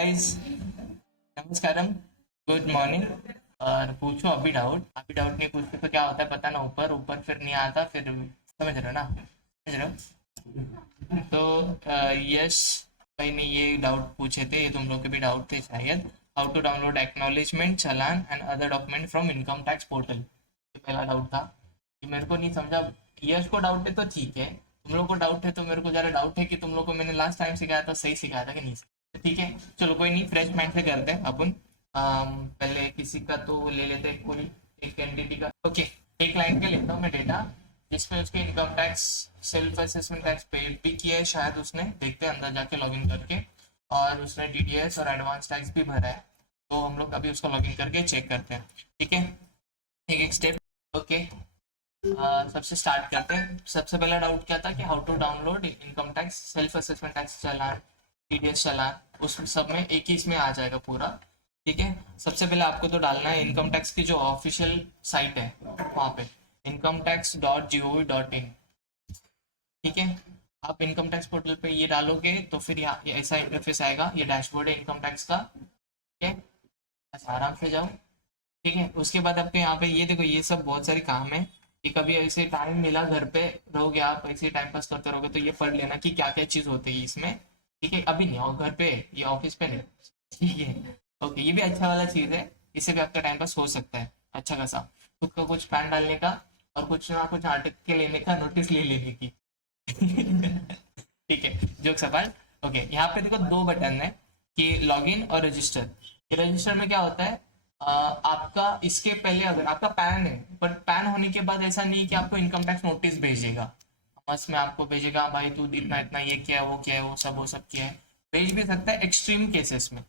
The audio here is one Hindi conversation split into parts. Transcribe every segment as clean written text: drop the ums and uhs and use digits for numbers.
Guys, नमस्कारम, good morning. और पूछो अभी डाउट नहीं पूछते तो क्या होता है पता ना, ऊपर ऊपर फिर नहीं आता, फिर समझ रहे हो ना, समझ रहे हो तो यश भाई ने ये डाउट पूछे थे, ये तुम लोग के भी डाउट थे शायद। How to download acknowledgement, challan and other document from income tax portal, ये पहला डाउट था। ये मेरे को नहीं समझा। यश को डाउट है तो ठीक है, तुम लोग को डाउट है तो मेरे को ज़रा डाउट है कि तुम लोग को मैंने लास्ट टाइम सिखाया था, सही सिखाया था कि नहीं। ठीक है, चलो कोई नहीं, फ्रेश माइंड से करते हैं अपन। पहले किसी का तो ले लेते हैं, कोई एक एंटिटी का। ओके, एक लाइन का लेता हूँ मैं डेटा, जिसमें उसके income tax, self assessment tax paid भी किया है शायद उसने, देखते हैं अंदर जाके लॉगिन करके। और उसने टीडीएस और एडवांस टैक्स भी भरा है, तो हम लोग अभी उसको लॉगिन करके चेक करते हैं। ठीक है, एक एक स्टेप। ओके, सबसे स्टार्ट करते हैं। सबसे पहला डाउट क्या था कि how to download income tax, self assessment tax challan, TDS challan, उस सब में एक ही इसमें आ जाएगा पूरा। ठीक है, सबसे पहले आपको तो डालना है इनकम टैक्स की जो ऑफिशियल साइट है वहाँ पे, incometax.gov.in। ठीक है, आप इनकम टैक्स पोर्टल पे ये डालोगे तो फिर यहाँ ये ऐसा इंटरफेस आएगा, ये डैशबोर्ड है इनकम टैक्स का। ठीक है, बस आराम से जाओ। ठीक है, उसके बाद आपके यहाँ पे ये देखो, ये सब बहुत सारे काम है। कि कभी ऐसे टाइम मिला, घर पे रहोगे आप, ऐसे टाइम पास करते रहोगे, तो ये पढ़ लेना कि क्या क्या चीज़ होती है इसमें। ठीक है, अभी नहीं, और घर पे, ये ऑफिस पे नहीं। ठीक है, ओके, ये भी अच्छा वाला चीज़ है, इससे भी आपका टाइम पास हो सकता है अच्छा खासा। खुद का कुछ प्लान डालने का, और कुछ ना कुछ नाटक के लेने का, नोटिस ले लेने की। ठीक है, जोक सवाल। ओके, यहाँ पे देखो दो बटन है, कि लॉगिन और रजिस्टर। ये रजिस्टर में क्या होता है, आपका इसके पहले अगर आपका पैन है, बट पैन होने के बाद ऐसा नहीं कि आपको इनकम टैक्स नोटिस भेजेगा, बस में आपको भेजेगा भाई तू इतना इतना ये किया है, वो किया है, वो सब किया है। भेज भी सकता है एक्सट्रीम केसेस में।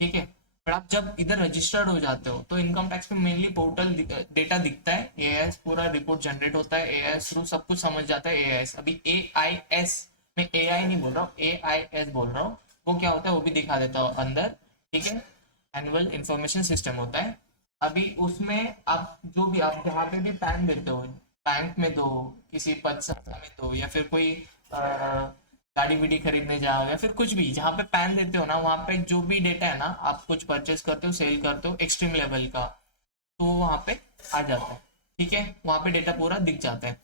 ठीक है, पर आप जब इधर रजिस्टर्ड हो जाते हो तो इनकम टैक्स में मेनली पोर्टल डेटा दिखता है, एआईएस पूरा रिपोर्ट जनरेट होता है, एआईएस थ्रू सब कुछ समझ जाता है। एआईएस अभी एआईएस, मैं एआई नहीं बोल रहा हूँ, एआईएस बोल रहा हूँ। वो क्या होता है वो भी दिखा देता हूँ अंदर। ठीक है, एनुअल इंफॉर्मेशन सिस्टम होता है। अभी उसमें आप जो भी, आप जहाँ पे भी पैन देते हो, बैंक में दो, किसी पद संस्था में दो, या फिर कोई गाड़ी विड़ी खरीदने जाओ, या फिर कुछ भी जहाँ पे पैन देते हो ना, वहाँ पे जो भी डेटा है ना, आप कुछ परचेस करते हो, सेल करते हो एक्सट्रीम लेवल का, तो वो वहाँ पे आ जाता है। ठीक है, वहाँ पे डेटा पूरा दिख जाता है।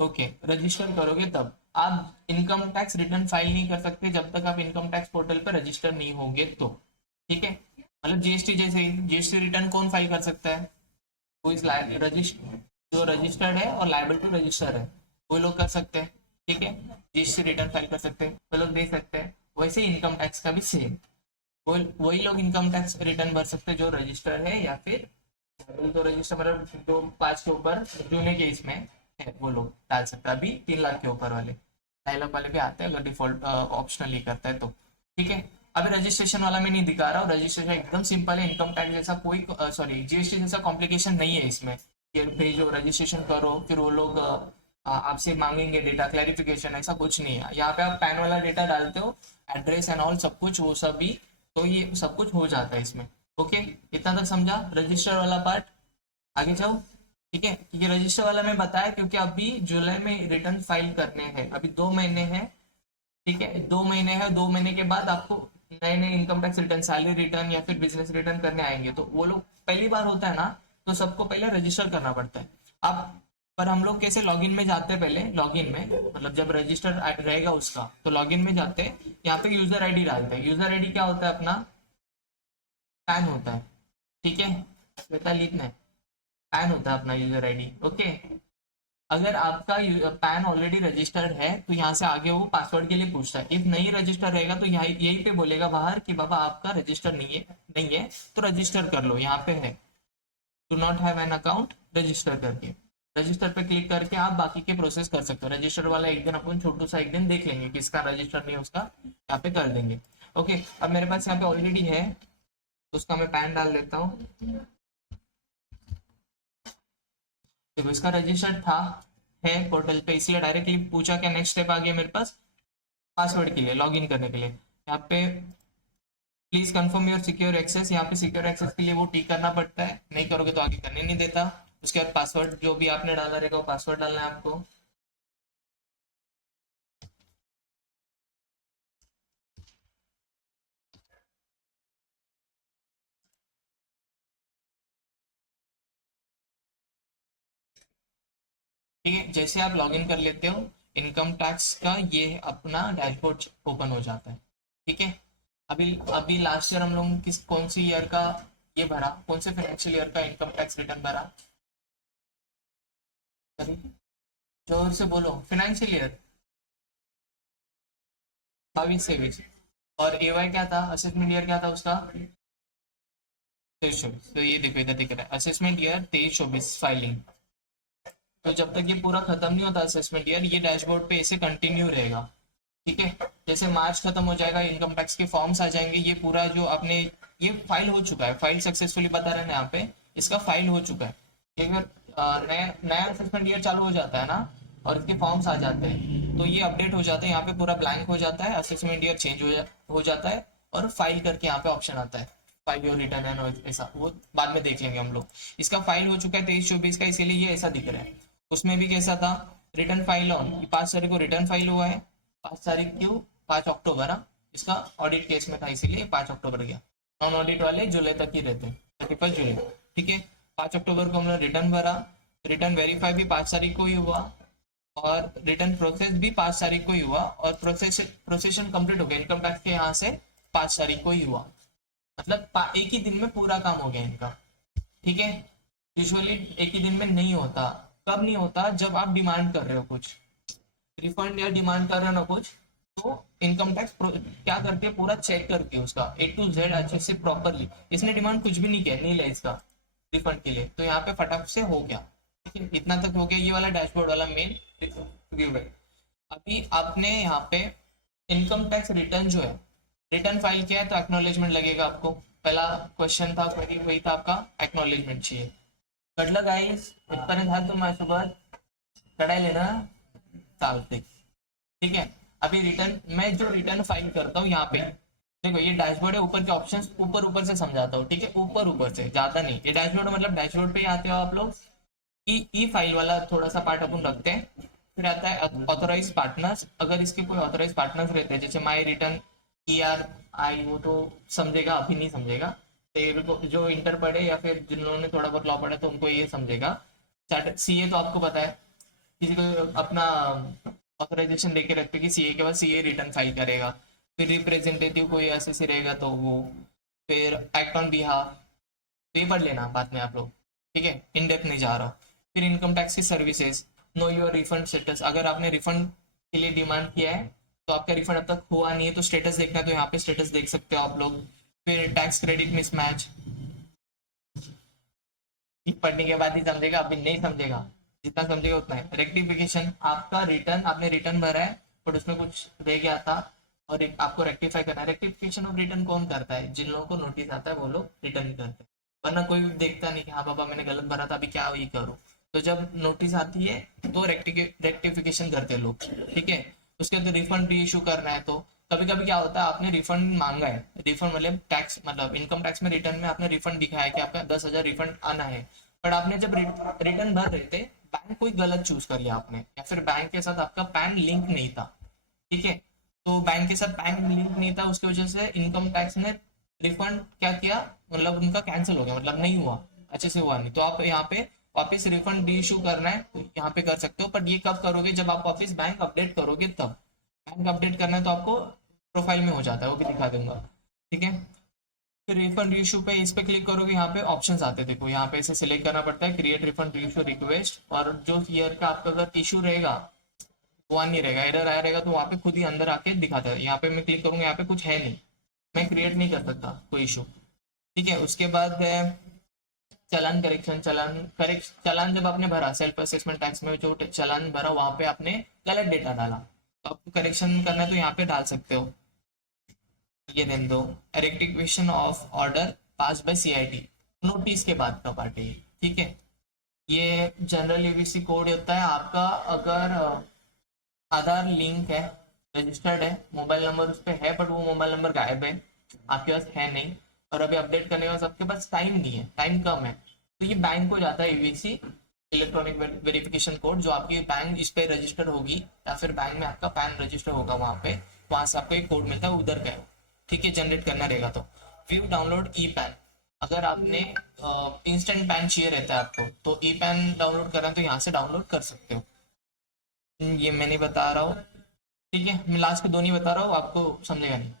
ओके, रजिस्टर करोगे तब आप इनकम टैक्स रिटर्न फाइल नहीं कर सकते जब तक आप इनकम टैक्स पोर्टल पर रजिस्टर नहीं होंगे तो। ठीक है, मतलब जीएसटी जैसे ही, जीएसटी रिटर्न कौन फाइल कर सकता है, वो इस रजिस्टर, जो रजिस्टर्ड है और लाइबल टू रजिस्टर है, वो लोग कर सकते हैं। ठीक है, जीएसटी रिटर्न फाइल कर सकते हैं, वो लोग दे सकते हैं। वैसे ही इनकम टैक्स का भी सेम, वो वही लोग इनकम टैक्स रिटर्न भर सकते हैं जो रजिस्टर है, या फिर तो रजिस्टर मतलब दो पाँच के ऊपर जूने के इसमें है, वो लोग डाल सकते हैं। अभी 3 लाख के ऊपर वाले, 2.5 लाख वाले भी आते हैं अगर डिफॉल्ट ऑप्शनल ही करता है तो। ठीक है, अभी रजिस्ट्रेशन वाला मैं नहीं दिखा रहा हूँ, रजिस्ट्रेशन एकदम सिंपल है, इनकम टैक्स जैसा कोई, सॉरी जीएसटी जैसा कॉम्प्लिकेशन नहीं है इसमें। ये भेजो, रजिस्ट्रेशन करो, फिर वो लोग आपसे मांगेंगे डेटा क्लैरिफिकेशन, ऐसा कुछ नहीं है। यहाँ पे आप पैन वाला डेटा डालते हो, एड्रेस एंड ऑल सब कुछ, वो सब भी, तो ये सब कुछ हो जाता है इसमें। ओके, इतना तक समझा रजिस्टर वाला पार्ट। आगे जाओ। ठीक है, ये रजिस्टर वाला मैं बताया क्योंकि अभी जुलाई में रिटर्न फाइल करने हैं, अभी 2 महीने हैं। ठीक है, 2 महीने है, 2 महीने के बाद आपको नए नए income tax return, salary return या फिर बिजनेस रिटर्न करने आएंगे, तो वो लोग पहली बार होता है ना, तो सबको पहले रजिस्टर करना पड़ता है। आप, पर हम लोग कैसे लॉगिन में जाते हैं, पहले लॉगिन में मतलब जब रजिस्टर रहेगा उसका, तो लॉगिन में जाते हैं, यहाँ पे यूजर आईडी डालते हैं। यूजर आईडी क्या होता है, अपना पैन होता है। ठीक है, बेटा लिखना है, पैन होता है अपना यूजर आईडी। ओके, अगर आपका पैन ऑलरेडी रजिस्टर्ड है तो यहाँ से आगे वो पासवर्ड के लिए पूछता है। इफ नहीं रजिस्टर रहेगा तो यहाँ यहीं पे बोलेगा बाहर कि बाबा आपका रजिस्टर नहीं है, तो रजिस्टर कर लो, यहाँ पे है do not have an account, register करके, रजिस्टर पे क्लिक करके आप बाकी के प्रोसेस कर सकते हो। रजिस्टर वाला एक दिन अपन छोटू सा एक दिन देख लेंगे, किसका रजिस्टर नहीं है उसका यहाँ पे कर देंगे। ओके, अब मेरे पास यहाँ पे ऑलरेडी है, तो उसका मैं पैन डाल देता हूँ। देखो इसका रजिस्टर था, है पोर्टल पे, इसलिए डायरेक्टली पूछा क्या नेक्स्ट स्टेप आ गया मेरे पास, पासवर्ड के लिए, लॉगिन करने के लिए। यहाँ पे please confirm your secure access, यहाँ पे सिक्योर एक्सेस के लिए वो टिक करना पड़ता है, नहीं करोगे तो आगे करने नहीं देता। उसके बाद पासवर्ड जो भी आपने डाला रहेगा वो पासवर्ड डालना है आपको। ठीक है, जैसे आप लॉग इन कर लेते हो इनकम टैक्स का ये अपना डैशबोर्ड ओपन हो जाता है। ठीक है, अभी अभी लास्ट ईयर हम लोग किस कौन सी ईयर का ये भरा, कौन से फाइनेंशियल ईयर का इनकम टैक्स रिटर्न भरा, जोर से बोलो, फाइनेंशियल ईयर 22-23। और एवाई क्या था, असेसमेंट ईयर क्या था उसका, 23-24। तो ये देखो इधर दिख रहा है असेसमेंट ईयर 23-24 फाइलिंग। तो जब तक ये पूरा खत्म नहीं होता असेसमेंट ईयर, ये डैशबोर्ड पे ऐसे कंटिन्यू रहेगा। ठीक है, जैसे मार्च खत्म हो जाएगा, इनकम टैक्स के फॉर्म्स आ जाएंगे, ये पूरा जो आपने ये फाइल हो चुका है, फाइल सक्सेसफुली बता रहे हैं यहाँ पे, इसका फाइल हो चुका है। एक बार नया नया असेसमेंट ईयर चालू हो जाता है ना, और इसके फॉर्म्स आ जाते हैं, तो ये अपडेट हो जाता है, यहाँ पे पूरा ब्लैंक हो जाता है, असेसमेंट ईयर चेंज हो जाता है, और फाइल करके यहाँ पे ऑप्शन आता है फाइल योर रिटर्न एंड ऐसा, वो बाद में देख लेंगे हम लोग। इसका फाइल हो चुका है 23-24 का, इसीलिए ये ऐसा दिख रहा है। उसमें भी कैसा था, रिटर्न फाइल ऑन 5 तारीख को रिटर्न फाइल हुआ है, 5 तारीख क्यों, 5 अक्टूबर, हाँ इसका ऑडिट केस में था इसीलिए 5 अक्टूबर गया। नॉन ऑडिट वाले जुलाई तक ही रहते हैं, 31 जुलाई। ठीक है, 5 अक्टूबर को हमने रिटर्न भरा, रिटर्न वेरीफाई भी 5 तारीख को ही हुआ, और रिटर्न प्रोसेस भी 5 तारीख को ही हुआ, और प्रोसेशन कंप्लीट हो गया इनकम टैक्स के यहाँ से 5 तारीख को ही हुआ। मतलब एक ही दिन में पूरा काम हो गया इनका। ठीक है, यूजुअली एक ही दिन में नहीं होता। कब नहीं होता, जब आप डिमांड कर रहे हो कुछ रिफंड या डिमांड कर रहे हो ना कुछ, तो इनकम टैक्स क्या करती है, पूरा चेक करके उसका A to Z अच्छे से प्रॉपरली। इसने डिमांड कुछ भी नहीं किया, नहीं लिया इसका रिफंड के लिए, तो यहाँ पे फटाक से हो गया। ठीक है, इतना तक हो गया, ये वाला डैशबोर्ड वाला मेन व्यू है। अभी आपने यहाँ पे इनकम टैक्स रिटर्न जो है, रिटर्न फाइल किया है तो एक्नॉलेजमेंट लगेगा आपको। पहला क्वेश्चन था, वही था आपका, एक्नॉलेजमेंट चाहिए। कटलं गाइस, इथपर्यंत हा तो माझ्यासोबत कढायला ना चालते। ठीक है, अभी रिटर्न, मैं जो रिटर्न फाइल करता हूँ यहाँ पे देखो, ये डैशबोर्ड है, ऊपर के ऑप्शंस ऊपर ऊपर से समझाता हूँ। ठीक है, ऊपर ऊपर से, ज्यादा नहीं। ये डैशबोर्ड मतलब डैशबोर्ड पे ही आते हो आप लोग, ई फाइल वाला थोड़ा सा पार्ट अपन रखते हैं। फिर आता है ऑथोराइज पार्टनर्स। अगर इसके कोई ऑथोराइज पार्टनर्स रहते हैं, जैसे माई रिटर्न ERI, वो तो समझेगा, अभी नहीं समझेगा, तेरे को जो इंटर पढ़े या फिर जिन्होंने थोड़ा बहुत लॉ पढ़ा तो उनको ये समझेगा। CA तो आपको पता है, किसी को अपना ऑथराइजेशन लेके रखते कि CA के बाद CA रिटर्न फाइल करेगा। फिर रिप्रेजेंटेटिव कोई ऐसे रहेगा तो वो, फिर एक्ट ऑन बिहाफ, तो ये पढ़ लेना बाद में आप लोग। ठीक है, इन डेप्थ नहीं जा रहा हूँ। फिर इनकम टैक्स की services, know your refund status. अगर आपने रिफंड के लिए डिमांड किया है तो आपका रिफंड अब तक हुआ नहीं है तो स्टेटस देखना है, तो यहाँ पे स्टेटस देख सकते हो आप लोग। फिर टैक्स क्रेडिट मिसमैच, पढ़ने के बाद ही समझेगा, अभी नहीं समझेगा, जितना समझेगा उतना है। रेक्टिफिकेशन, आपका रिटर्न, आपने रिटर्न भरा है बट उसमें कुछ रह गया था और आपको रेक्टिफाई करना है। रेक्टिफिकेशन ऑफ रिटर्न कौन करता है, जिन लोगों को नोटिस आता है वो लोग रिटर्न करते हैं, वरना कोई भी देखता नहीं कि हाँ पापा मैंने गलत भरा था, अभी क्या ये करूँ। तो जब नोटिस आती है तो रेक्टिफिकेशन करते हैं लोग। ठीक है, उसके बाद रिफंड भी इशू करना है, तो कभी कभी क्या होता है, आपने रिफंड मांगा है, रिफंड मतलब टैक्स, मतलब इनकम टैक्स में रिटर्न में आपने रिफंड दिखाया है कि आपका 10,000 रिफंड आना है, बट आपने जब रिटर्न भर रहे थे बैंक कोई गलत चूज कर लिया आपने, या फिर बैंक के साथ आपका पैन लिंक नहीं था। ठीक है, तो बैंक के साथ पैन लिंक नहीं था, उसकी वजह से इनकम टैक्स ने रिफंड क्या किया, मतलब उनका कैंसिल हो गया, मतलब नहीं हुआ, अच्छे से हुआ नहीं। तो आप यहाँ पे वापस रिफंड री इशू करना है तो यहाँ पे कर सकते हो, बट ये कब करोगे, जब आप वापस बैंक अपडेट करोगे तब। बैंक अपडेट करना है तो आपको प्रोफाइल में हो जाता है, वो भी दिखा दूंगा। ठीक है, फिर रिफंड इशू पे इस पे क्लिक करोगे, यहाँ पे ऑप्शंस आते हैं, देखो यहाँ पे इसे सिलेक्ट करना पड़ता है, क्रिएट रिफंड इशू रिक्वेस्ट, और जो ईयर का आपका अगर इशू रहेगा वो नहीं रहेगा, एरर आया रहेगा तो वहाँ पे खुद ही अंदर आके दिखाता है। यहाँ पे मैं क्लिक करूंगा, यहाँ पे कुछ है नहीं, मैं क्रिएट नहीं कर सकता कोई इशू। ठीक है, उसके बाद है चलान करेक्शन। चलान जब आपने भरा सेल्फ असेसमेंट टैक्स में, जो चलान भरा वहां पे आपने गलत डेटा डाला, तो आपको करेक्शन करना है तो यहाँ पे डाल सकते हो, ये देन दो। Rectification of order pass by CIT, notice के बाद का पार्ट है ये। ठीक है, ये जनरल UBC कोड होता है आपका। अगर आधार लिंक है, रजिस्टर्ड है, मोबाइल नंबर उस पर है, बट वो मोबाइल नंबर गायब है, आपके पास है नहीं, और अभी अपडेट करने का सबके पास टाइम नहीं है, टाइम कम है, तो ये बैंक को जाता है UBC इलेक्ट्रॉनिक वेरिफिकेशन कोड, जो आपकी बैंक इस पे रजिस्टर होगी या फिर बैंक में आपका पैन रजिस्टर होगा वहाँ पे, वहाँ से आपको एक कोड मिलता है, उधर का है। ठीक है, जनरेट करना रहेगा। तो व्यू डाउनलोड E-PAN, अगर आपने इंस्टेंट पैन चाहिए रहता है आपको, तो E-PAN डाउनलोड करना है तो यहाँ से डाउनलोड कर सकते हो। ये मैं नहीं बता रहा हूँ, ठीक है, मैं लास्ट के दो नहीं बता रहा हूँ, आपको समझेगा नहीं।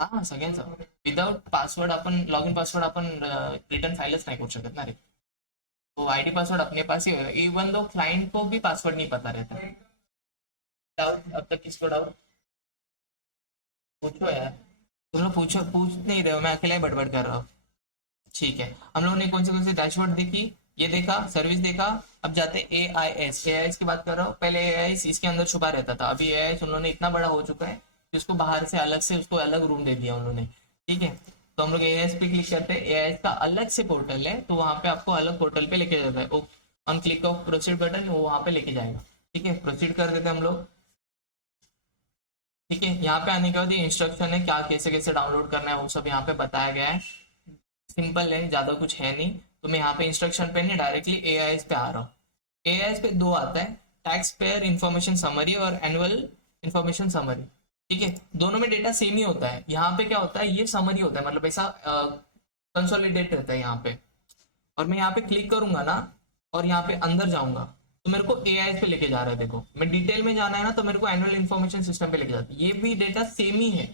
हाँ सगळ्यांच विदाउट पासवर्ड आपण लॉग इन पासवर्ड आपण रिटर्न फाइलच नाही करू शकत ना रे। तो आईडी पासवर्ड अपने पास ही होगा, इवन दो क्लाइंट को भी पासवर्ड नहीं पता रहता। डाउट अब तक किसको डाउट? पूछो यार। तुम लोग पूछो, पूछ नहीं रहे हो, मैं अकेला ही बड़बड़ कर रहा हूँ। ठीक है, हम लोगों ने कौन से डैशबोर्ड देखी, ये देखा, सर्विस देखा। अब जाते ए आई एस की बात कर रहा हूँ। पहले ए आई एस इसके अंदर छुपा रहता था, अभी ए आई एस उन्होंने इतना बड़ा हो चुका है कि उसको बाहर से उसको अलग रूम दे दिया उन्होंने। ठीक है, तो हम लोग ए आई एस पे क्लिक करते हैं, ए आई एस का अलग से पोर्टल है, तो वहाँ पे आपको अलग पोर्टल पे लेके जाता है। On click of proceed button वो वहाँ पे लेके जाएगा। ठीक है, प्रोसीड कर देते हैं हम लोग। ठीक है, यहाँ पे आने के बाद ये इंस्ट्रक्शन है क्या कैसे कैसे डाउनलोड करना है, वो सब यहाँ पे बताया गया है। सिंपल है, ज़्यादा कुछ है नहीं। तो मैं यहाँ पे इंस्ट्रक्शन पे नहीं, डायरेक्टली एआईएस पे आ रहा हूँ। एआईएस पे दो आता है, टैक्स पेयर इंफॉर्मेशन समरी और एनुअल इंफॉर्मेशन समरी। ठीक है, दोनों में डेटा सेम ही होता है। यहाँ पे क्या होता है, ये समरी होता है, मतलब ऐसा कंसोलिडेट रहता है यहाँ पे। और मैं यहाँ पे क्लिक करूंगा ना, और यहाँ पे अंदर जाऊंगा, तो मेरे को एआईएस पे लेके जा रहा है। देखो, मैं डिटेल में जाना है ना, तो मेरे को एनुअल इन्फॉर्मेशन सिस्टम पे लेके जाता है। ये भी डेटा सेम ही है,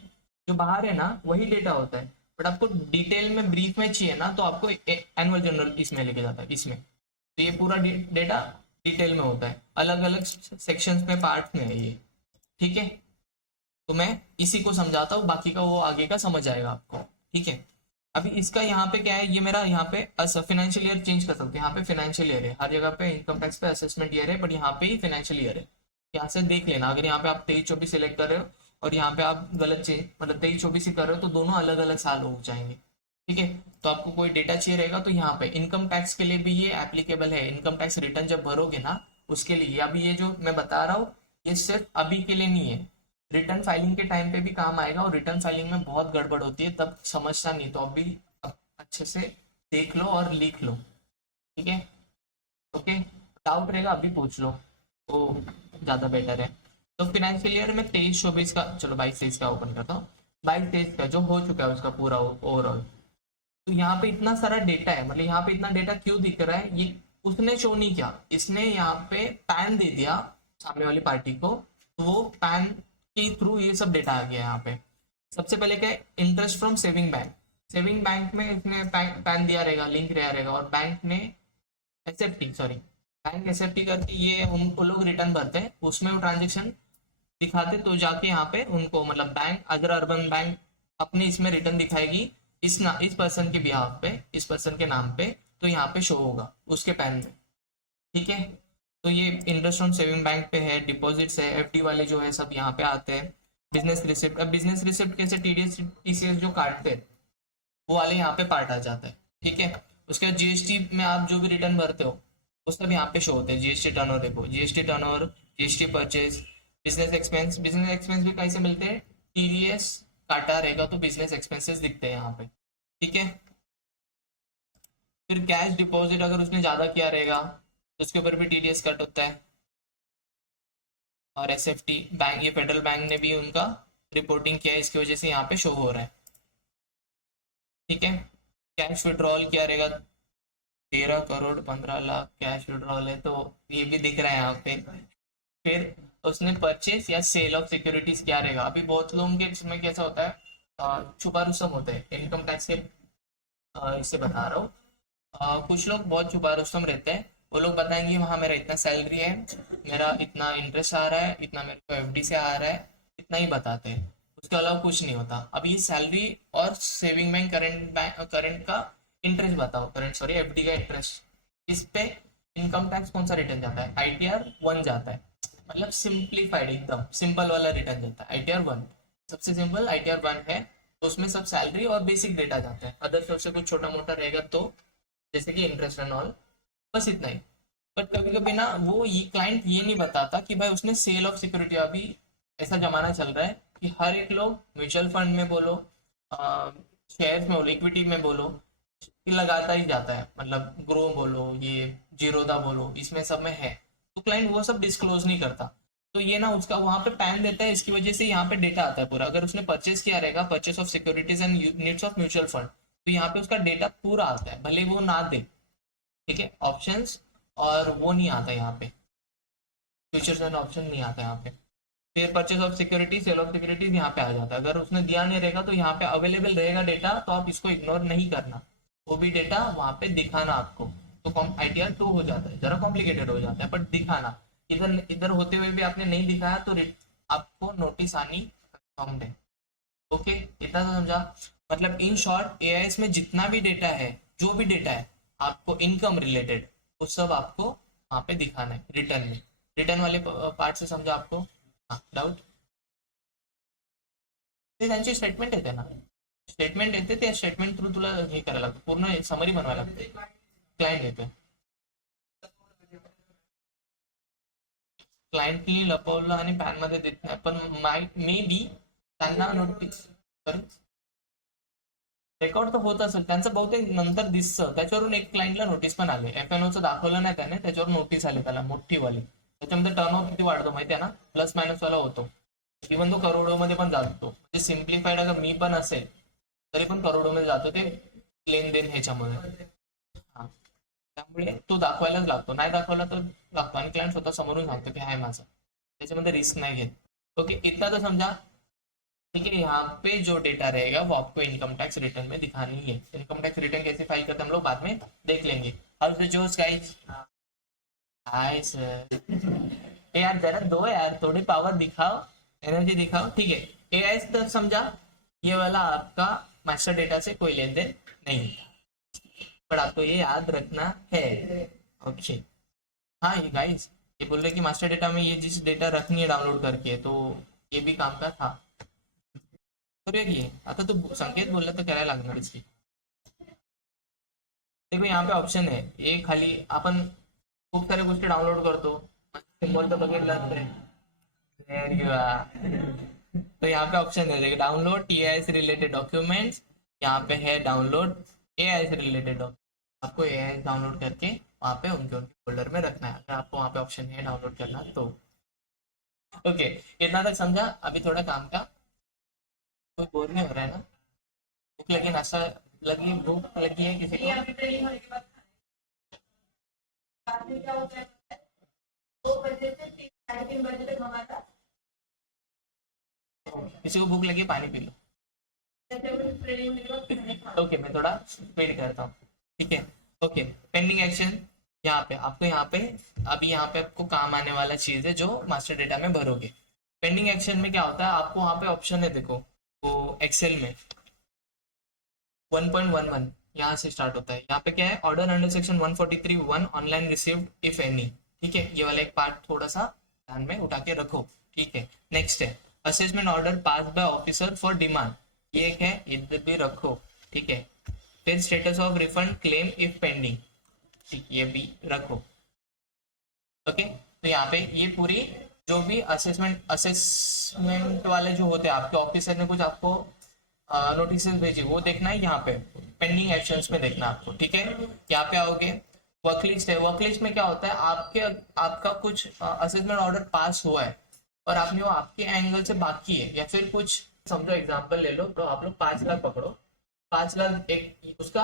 जो बाहर है ना वही डेटा होता है, बट आपको डिटेल में ब्रीफ में चाहिए ना, तो आपको एनुअल जनरल इसमें लेके जाता है, इसमें। तो ये पूरा डेटा डिटेल में होता है, अलग अलग सेक्शंस में, पार्ट में है ये। ठीक है, तो मैं इसी को समझाता हूँ, बाकी का वो आगे का समझ आएगा आपको। ठीक है, अभी इसका यहाँ पे क्या है, ये मेरा यहाँ पे फाइनेंशियल ईयर चेंज कर सकते हैं। यहाँ पे फाइनेंशियल ईयर है, हर जगह पे इनकम टैक्स पे असेसमेंट ईयर है, बट यहाँ पे ही फाइनेंशियल ईयर है। यहाँ से देख लेना, अगर यहाँ पे आप 23-24 सिलेक्ट कर रहे हो और यहाँ पे आप गलत चेंज मतलब 23-24 ही कर रहे हो, तो दोनों अलग अलग साल हो जाएंगे। ठीक है, तो आपको कोई डेटा चाहिए रहेगा तो यहाँ पे इनकम टैक्स के लिए भी ये एप्लीकेबल है। इनकम टैक्स रिटर्न जब भरोगे ना, उसके लिए अभी ये जो मैं बता रहा हूँ, ये सिर्फ अभी के लिए नहीं है, रिटर्न फाइलिंग के टाइम पे भी काम आएगा। और रिटर्न फाइलिंग में बहुत गड़बड़ होती है, तब समझता नहीं, तो अभी अच्छे से देख लो और लिख लो। ठीक है, ओके, डाउट रहेगा अभी पूछ लो, तो ज़्यादा बेटर है। तो फिनेंशियल ईयर में 23-24 का, चलो 22-23 का ओपन करता हूँ। 22-23 का जो हो चुका है उसका पूरा ओवरऑल, तो यहाँ पे इतना सारा डेटा है, मतलब यहाँ पे इतना डेटा क्यों दिख रहा है, ये उसने शो नहीं किया, इसने यहाँ पे पैन दे दिया सामने वाली पार्टी को, तो वो पैन के थ्रू ये सब डेटा आ गया यहाँ पे। सबसे पहले क्या है, interest from saving bank. Saving bank में इसने पैन दिया रहेगा, लिंक दिया रहेगा, और बैंक ने एसएफटी, सॉरी, बैंक एसएफटी करके ये उनको लोग रिटर्न भरते हैं, उसमें वो ट्रांजेक्शन दिखाते, तो जाके यहाँ पे उनको, मतलब बैंक अगर अर्बन बैंक अपने इसमें रिटर्न दिखाएगी इस पर्सन के बिहाफ पे, इस पर्सन के नाम पे, तो यहाँ पे शो होगा उसके पैन में। ठीक है, तो ये इंटरेस्ट ऑन सेविंग बैंक पे है, डिपॉजिट्स है, एफडी वाले जो है सब यहाँ पे आते हैं। बिजनेस रिसिप्ट, अब बिजनेस रिसिप्ट कैसे, टीडीएस टीसीएस जो काटते हैं वो वाले यहाँ पे पार्ट आ जाता है। ठीक है, उसके बाद जीएसटी में आप जो भी रिटर्न भरते हो वो सब यहाँ पे शो होते हैं। जीएसटी टर्नओवर देखो, GST turnover, GST purchase, business expense भी कहीं से मिलते हैं, टीडीएस काटा रहेगा तो बिजनेस एक्सपेंसेस दिखते हैं यहाँ पे। ठीक है, फिर कैश डिपॉजिट अगर उसने ज्यादा किया रहेगा तो उसके ऊपर भी टीडीएस कट होता है। और एसएफटी बैंक, ये फेडरल बैंक ने भी उनका रिपोर्टिंग किया है, इसकी वजह से यहाँ पे शो हो रहा है। ठीक है, कैश विड्रॉल क्या रहेगा, 13 करोड़ 15 लाख कैश विड्रॉल है, तो ये भी दिख रहा है यहाँ पे। फिर उसने परचेस या सेल ऑफ सिक्योरिटीज क्या रहेगा। अभी बहुत लोगों के इसमें कैसा होता है, छुपा रुस्तम होता है इनकम टैक्स के, इससे बता रहा हूँ। कुछ लोग बहुत छुपा रुस्तम रहते हैं, वो लोग बताएंगे वहाँ मेरा इतना सैलरी है, मेरा इतना इंटरेस्ट आ रहा है, इतना मेरे को एफडी से आ रहा है, इतना ही बताते हैं, उसके अलावा कुछ नहीं होता। अब ये सैलरी और सेविंग बैंक करंट का इंटरेस्ट बताओ, करंट सॉरी एफडी का इंटरेस्ट, इस पे इनकम टैक्स कौन सा रिटर्न जाता है, ITR 1 जाता है। मतलब सिंप्लीफाइड, एकदम सिंपल वाला रिटर्न जाता है ITR 1, सबसे सिंपल ITR 1 है। तो उसमें सब सैलरी और बेसिक डेटा जाता है, अदर सबसे कुछ छोटा मोटा रहेगा तो जैसे कि इंटरेस्ट एंड ऑल, बस इतना ही। बट कभी कभी ना वो ये क्लाइंट ये नहीं बताता कि भाई उसने सेल ऑफ सिक्योरिटी, अभी ऐसा जमाना चल रहा है कि हर एक लोग म्यूचुअल फंड में बोलो, शेयर्स में बोलो, इक्विटी में बोलो, ये लगाता ही जाता है, मतलब ग्रो बोलो, ये जीरोदा बोलो, इसमें सब में है, तो क्लाइंट वो सब डिस्क्लोज नहीं करता। तो ये ना उसका वहां पे पैन देता है, इसकी वजह से यहाँ पे डेटा आता है पूरा। अगर उसने परचेस किया रहेगा, purchase of securities and needs of mutual fund, तो यहाँ पे उसका डेटा पूरा आता है, भले वो ना दे। ठीक है, ऑप्शंस और वो नहीं आता यहाँ पे। फ्यूचर्स एंड ऑप्शन नहीं आता यहाँ पे। फिर purchase of security, sale of securities यहाँ पे आ जाता है। अगर उसने दिया नहीं रहेगा तो यहाँ पे अवेलेबल रहेगा डेटा, तो आप इसको इग्नोर नहीं करना, वो भी डेटा वहाँ पे दिखाना आपको। तो आइडिया 2 हो जाता है, जरा कॉम्प्लिकेटेड हो जाता है बट दिखाना। इधर इधर होते हुए भी आपने नहीं दिखाया तो आपको नोटिस आनी कन्फर्म्ड है। ओके, इतना तो समझा। मतलब इन शॉर्ट एआईएस में जितना भी डेटा है, जो भी डेटा है आपको इनकम रिलेटेड, वो सब आपको वहाँ पे दिखाना है रिटर्न में। रिटर्न वाले पार्ट से समझा आपको? हाँ, डाउट? ते त्यांचे स्टेटमेंट येते ना, स्टेटमेंट येते, त्या स्टेटमेंट थ्रू तुला हे करायला लागतं, पूर्ण समरी बनवायला लागते, क्लायंट येते। क्लायंटनी लपवलं आणि पॅन मध्ये देत नाही, पण मे बी त्यांना नोटीस, रेकॉर्ड तर होत असेल त्यांचं बहुतेक, नंतर दिसतं त्याच्यावरून एक क्लायंटला नोटीस पण आले, एफएनओचं दाखवलं नाही त्याने, त्याच्यावर नोटीस आली त्याला मोठी वाली। त्याच्यामध्ये टर्न किती वाढतो माहिती आहे ना, प्लस मायनस वाला होतो, इव्हन तो करोडोमध्ये पण जातो। म्हणजे सिम्प्लिफाईड अगर मी पण असेल तरी पण करोडोमध्ये जातो ते लेन देन ह्याच्यामध्ये। हा, त्यामुळे तो दाखवायलाच लागतो, नाही दाखवला तर लागतो, आणि क्लायंट स्वतः समोरून सांगतो की हाय माझं, त्याच्यामध्ये रिस्क नाही घेत। ओके, इतना तो समझा। ठीक है, यहाँ पे जो डेटा रहेगा वो आपको इनकम टैक्स रिटर्न में दिखानी है। इनकम टैक्स रिटर्न कैसे फाइल करते हैं हम लोग बाद में देख लेंगे। हाउ द जोश गाइस? Hi sir. यार जरा दो यार, थोड़ी पावर दिखाओ, एनर्जी दिखाओ। ठीक है, एआई तक समझा, ये वाला आपका मास्टर डेटा से कोई लेन देन नहीं था, पर आपको ये याद रखना है। ओके, हाँ ये गाइस, ये बोल रहे कि मास्टर डेटा में ये जिस डेटा रखनी है डाउनलोड करके, तो ये भी काम का था। करूया की आता तू संकेत बोलला तर करायला लागणारच की। देखो यहाँ पे ऑप्शन है, ये खाली आपण खूप साऱ्या गोष्टी डाउनलोड करतो, सिम्बॉल तर बघितलं असेल। Very well. तो यहाँ पे ऑप्शन है, देखिए डाउनलोड टीआईएस रिलेटेड डॉक्यूमेंट्स, यहाँ पे है डाउनलोड एआईएस रिलेटेड डॉक्यूमेंट। आपको एआईएस डाउनलोड करके वहाँ पे उनके उनके फोल्डर में रखना है, अगर आपको वहाँ पे ऑप्शन है डाउनलोड करना तो। ओके, इतना तक समझा। अभी थोड़ा काम का, कोई बोर नहीं हो रहा है ना? भूख लगी, नाश्ता लगी, भूख लगी है किसी को? किसी को भूख लगी, पानी पी लो। ओके, मैं थोड़ा वेट करता हूँ, ठीक है। ओके, पेंडिंग एक्शन, यहाँ पे आपको, यहाँ पे अभी यहाँ पे आपको काम आने वाला चीज है जो मास्टर डेटा में भरोगे। पेंडिंग एक्शन में क्या होता है, आपको वहाँ पे ऑप्शन है, देखो वो एक्सेल में 1.11 यहाँ से स्टार्ट होता है। यहाँ पे क्या है, order under section 143(1) online received if any. ठीक है, ये वाला एक पार्ट थोड़ा सा ध्यान में उठा के रखो, ठीक है। नेक्स्ट है assessment order pass by officer for demand, ये एक है, इधर भी रखो, ठीक है। फिर status of refund claim if pending, ठीक, ये भी रखो। ओके, तो यहाँ पे ये पूरी जो भी असेसमेंट वाले जो होते हैं, आपके ऑफिसर ने कुछ आपको नोटिस भेजी, वो देखना है यहाँ पे पेंडिंग एक्शंस में देखना आपको, ठीक है। यहाँ पे आओगे, वर्कलिस्ट है, वर्कलिस्ट में क्या होता है, आपका कुछ असेसमेंट ऑर्डर पास हुआ है और आपने वो आपके एंगल से बाकी है, या फिर कुछ समझो एग्जांपल ले लो, तो आप लोग 5 लाख पकड़ो, 5 लाख एक उसका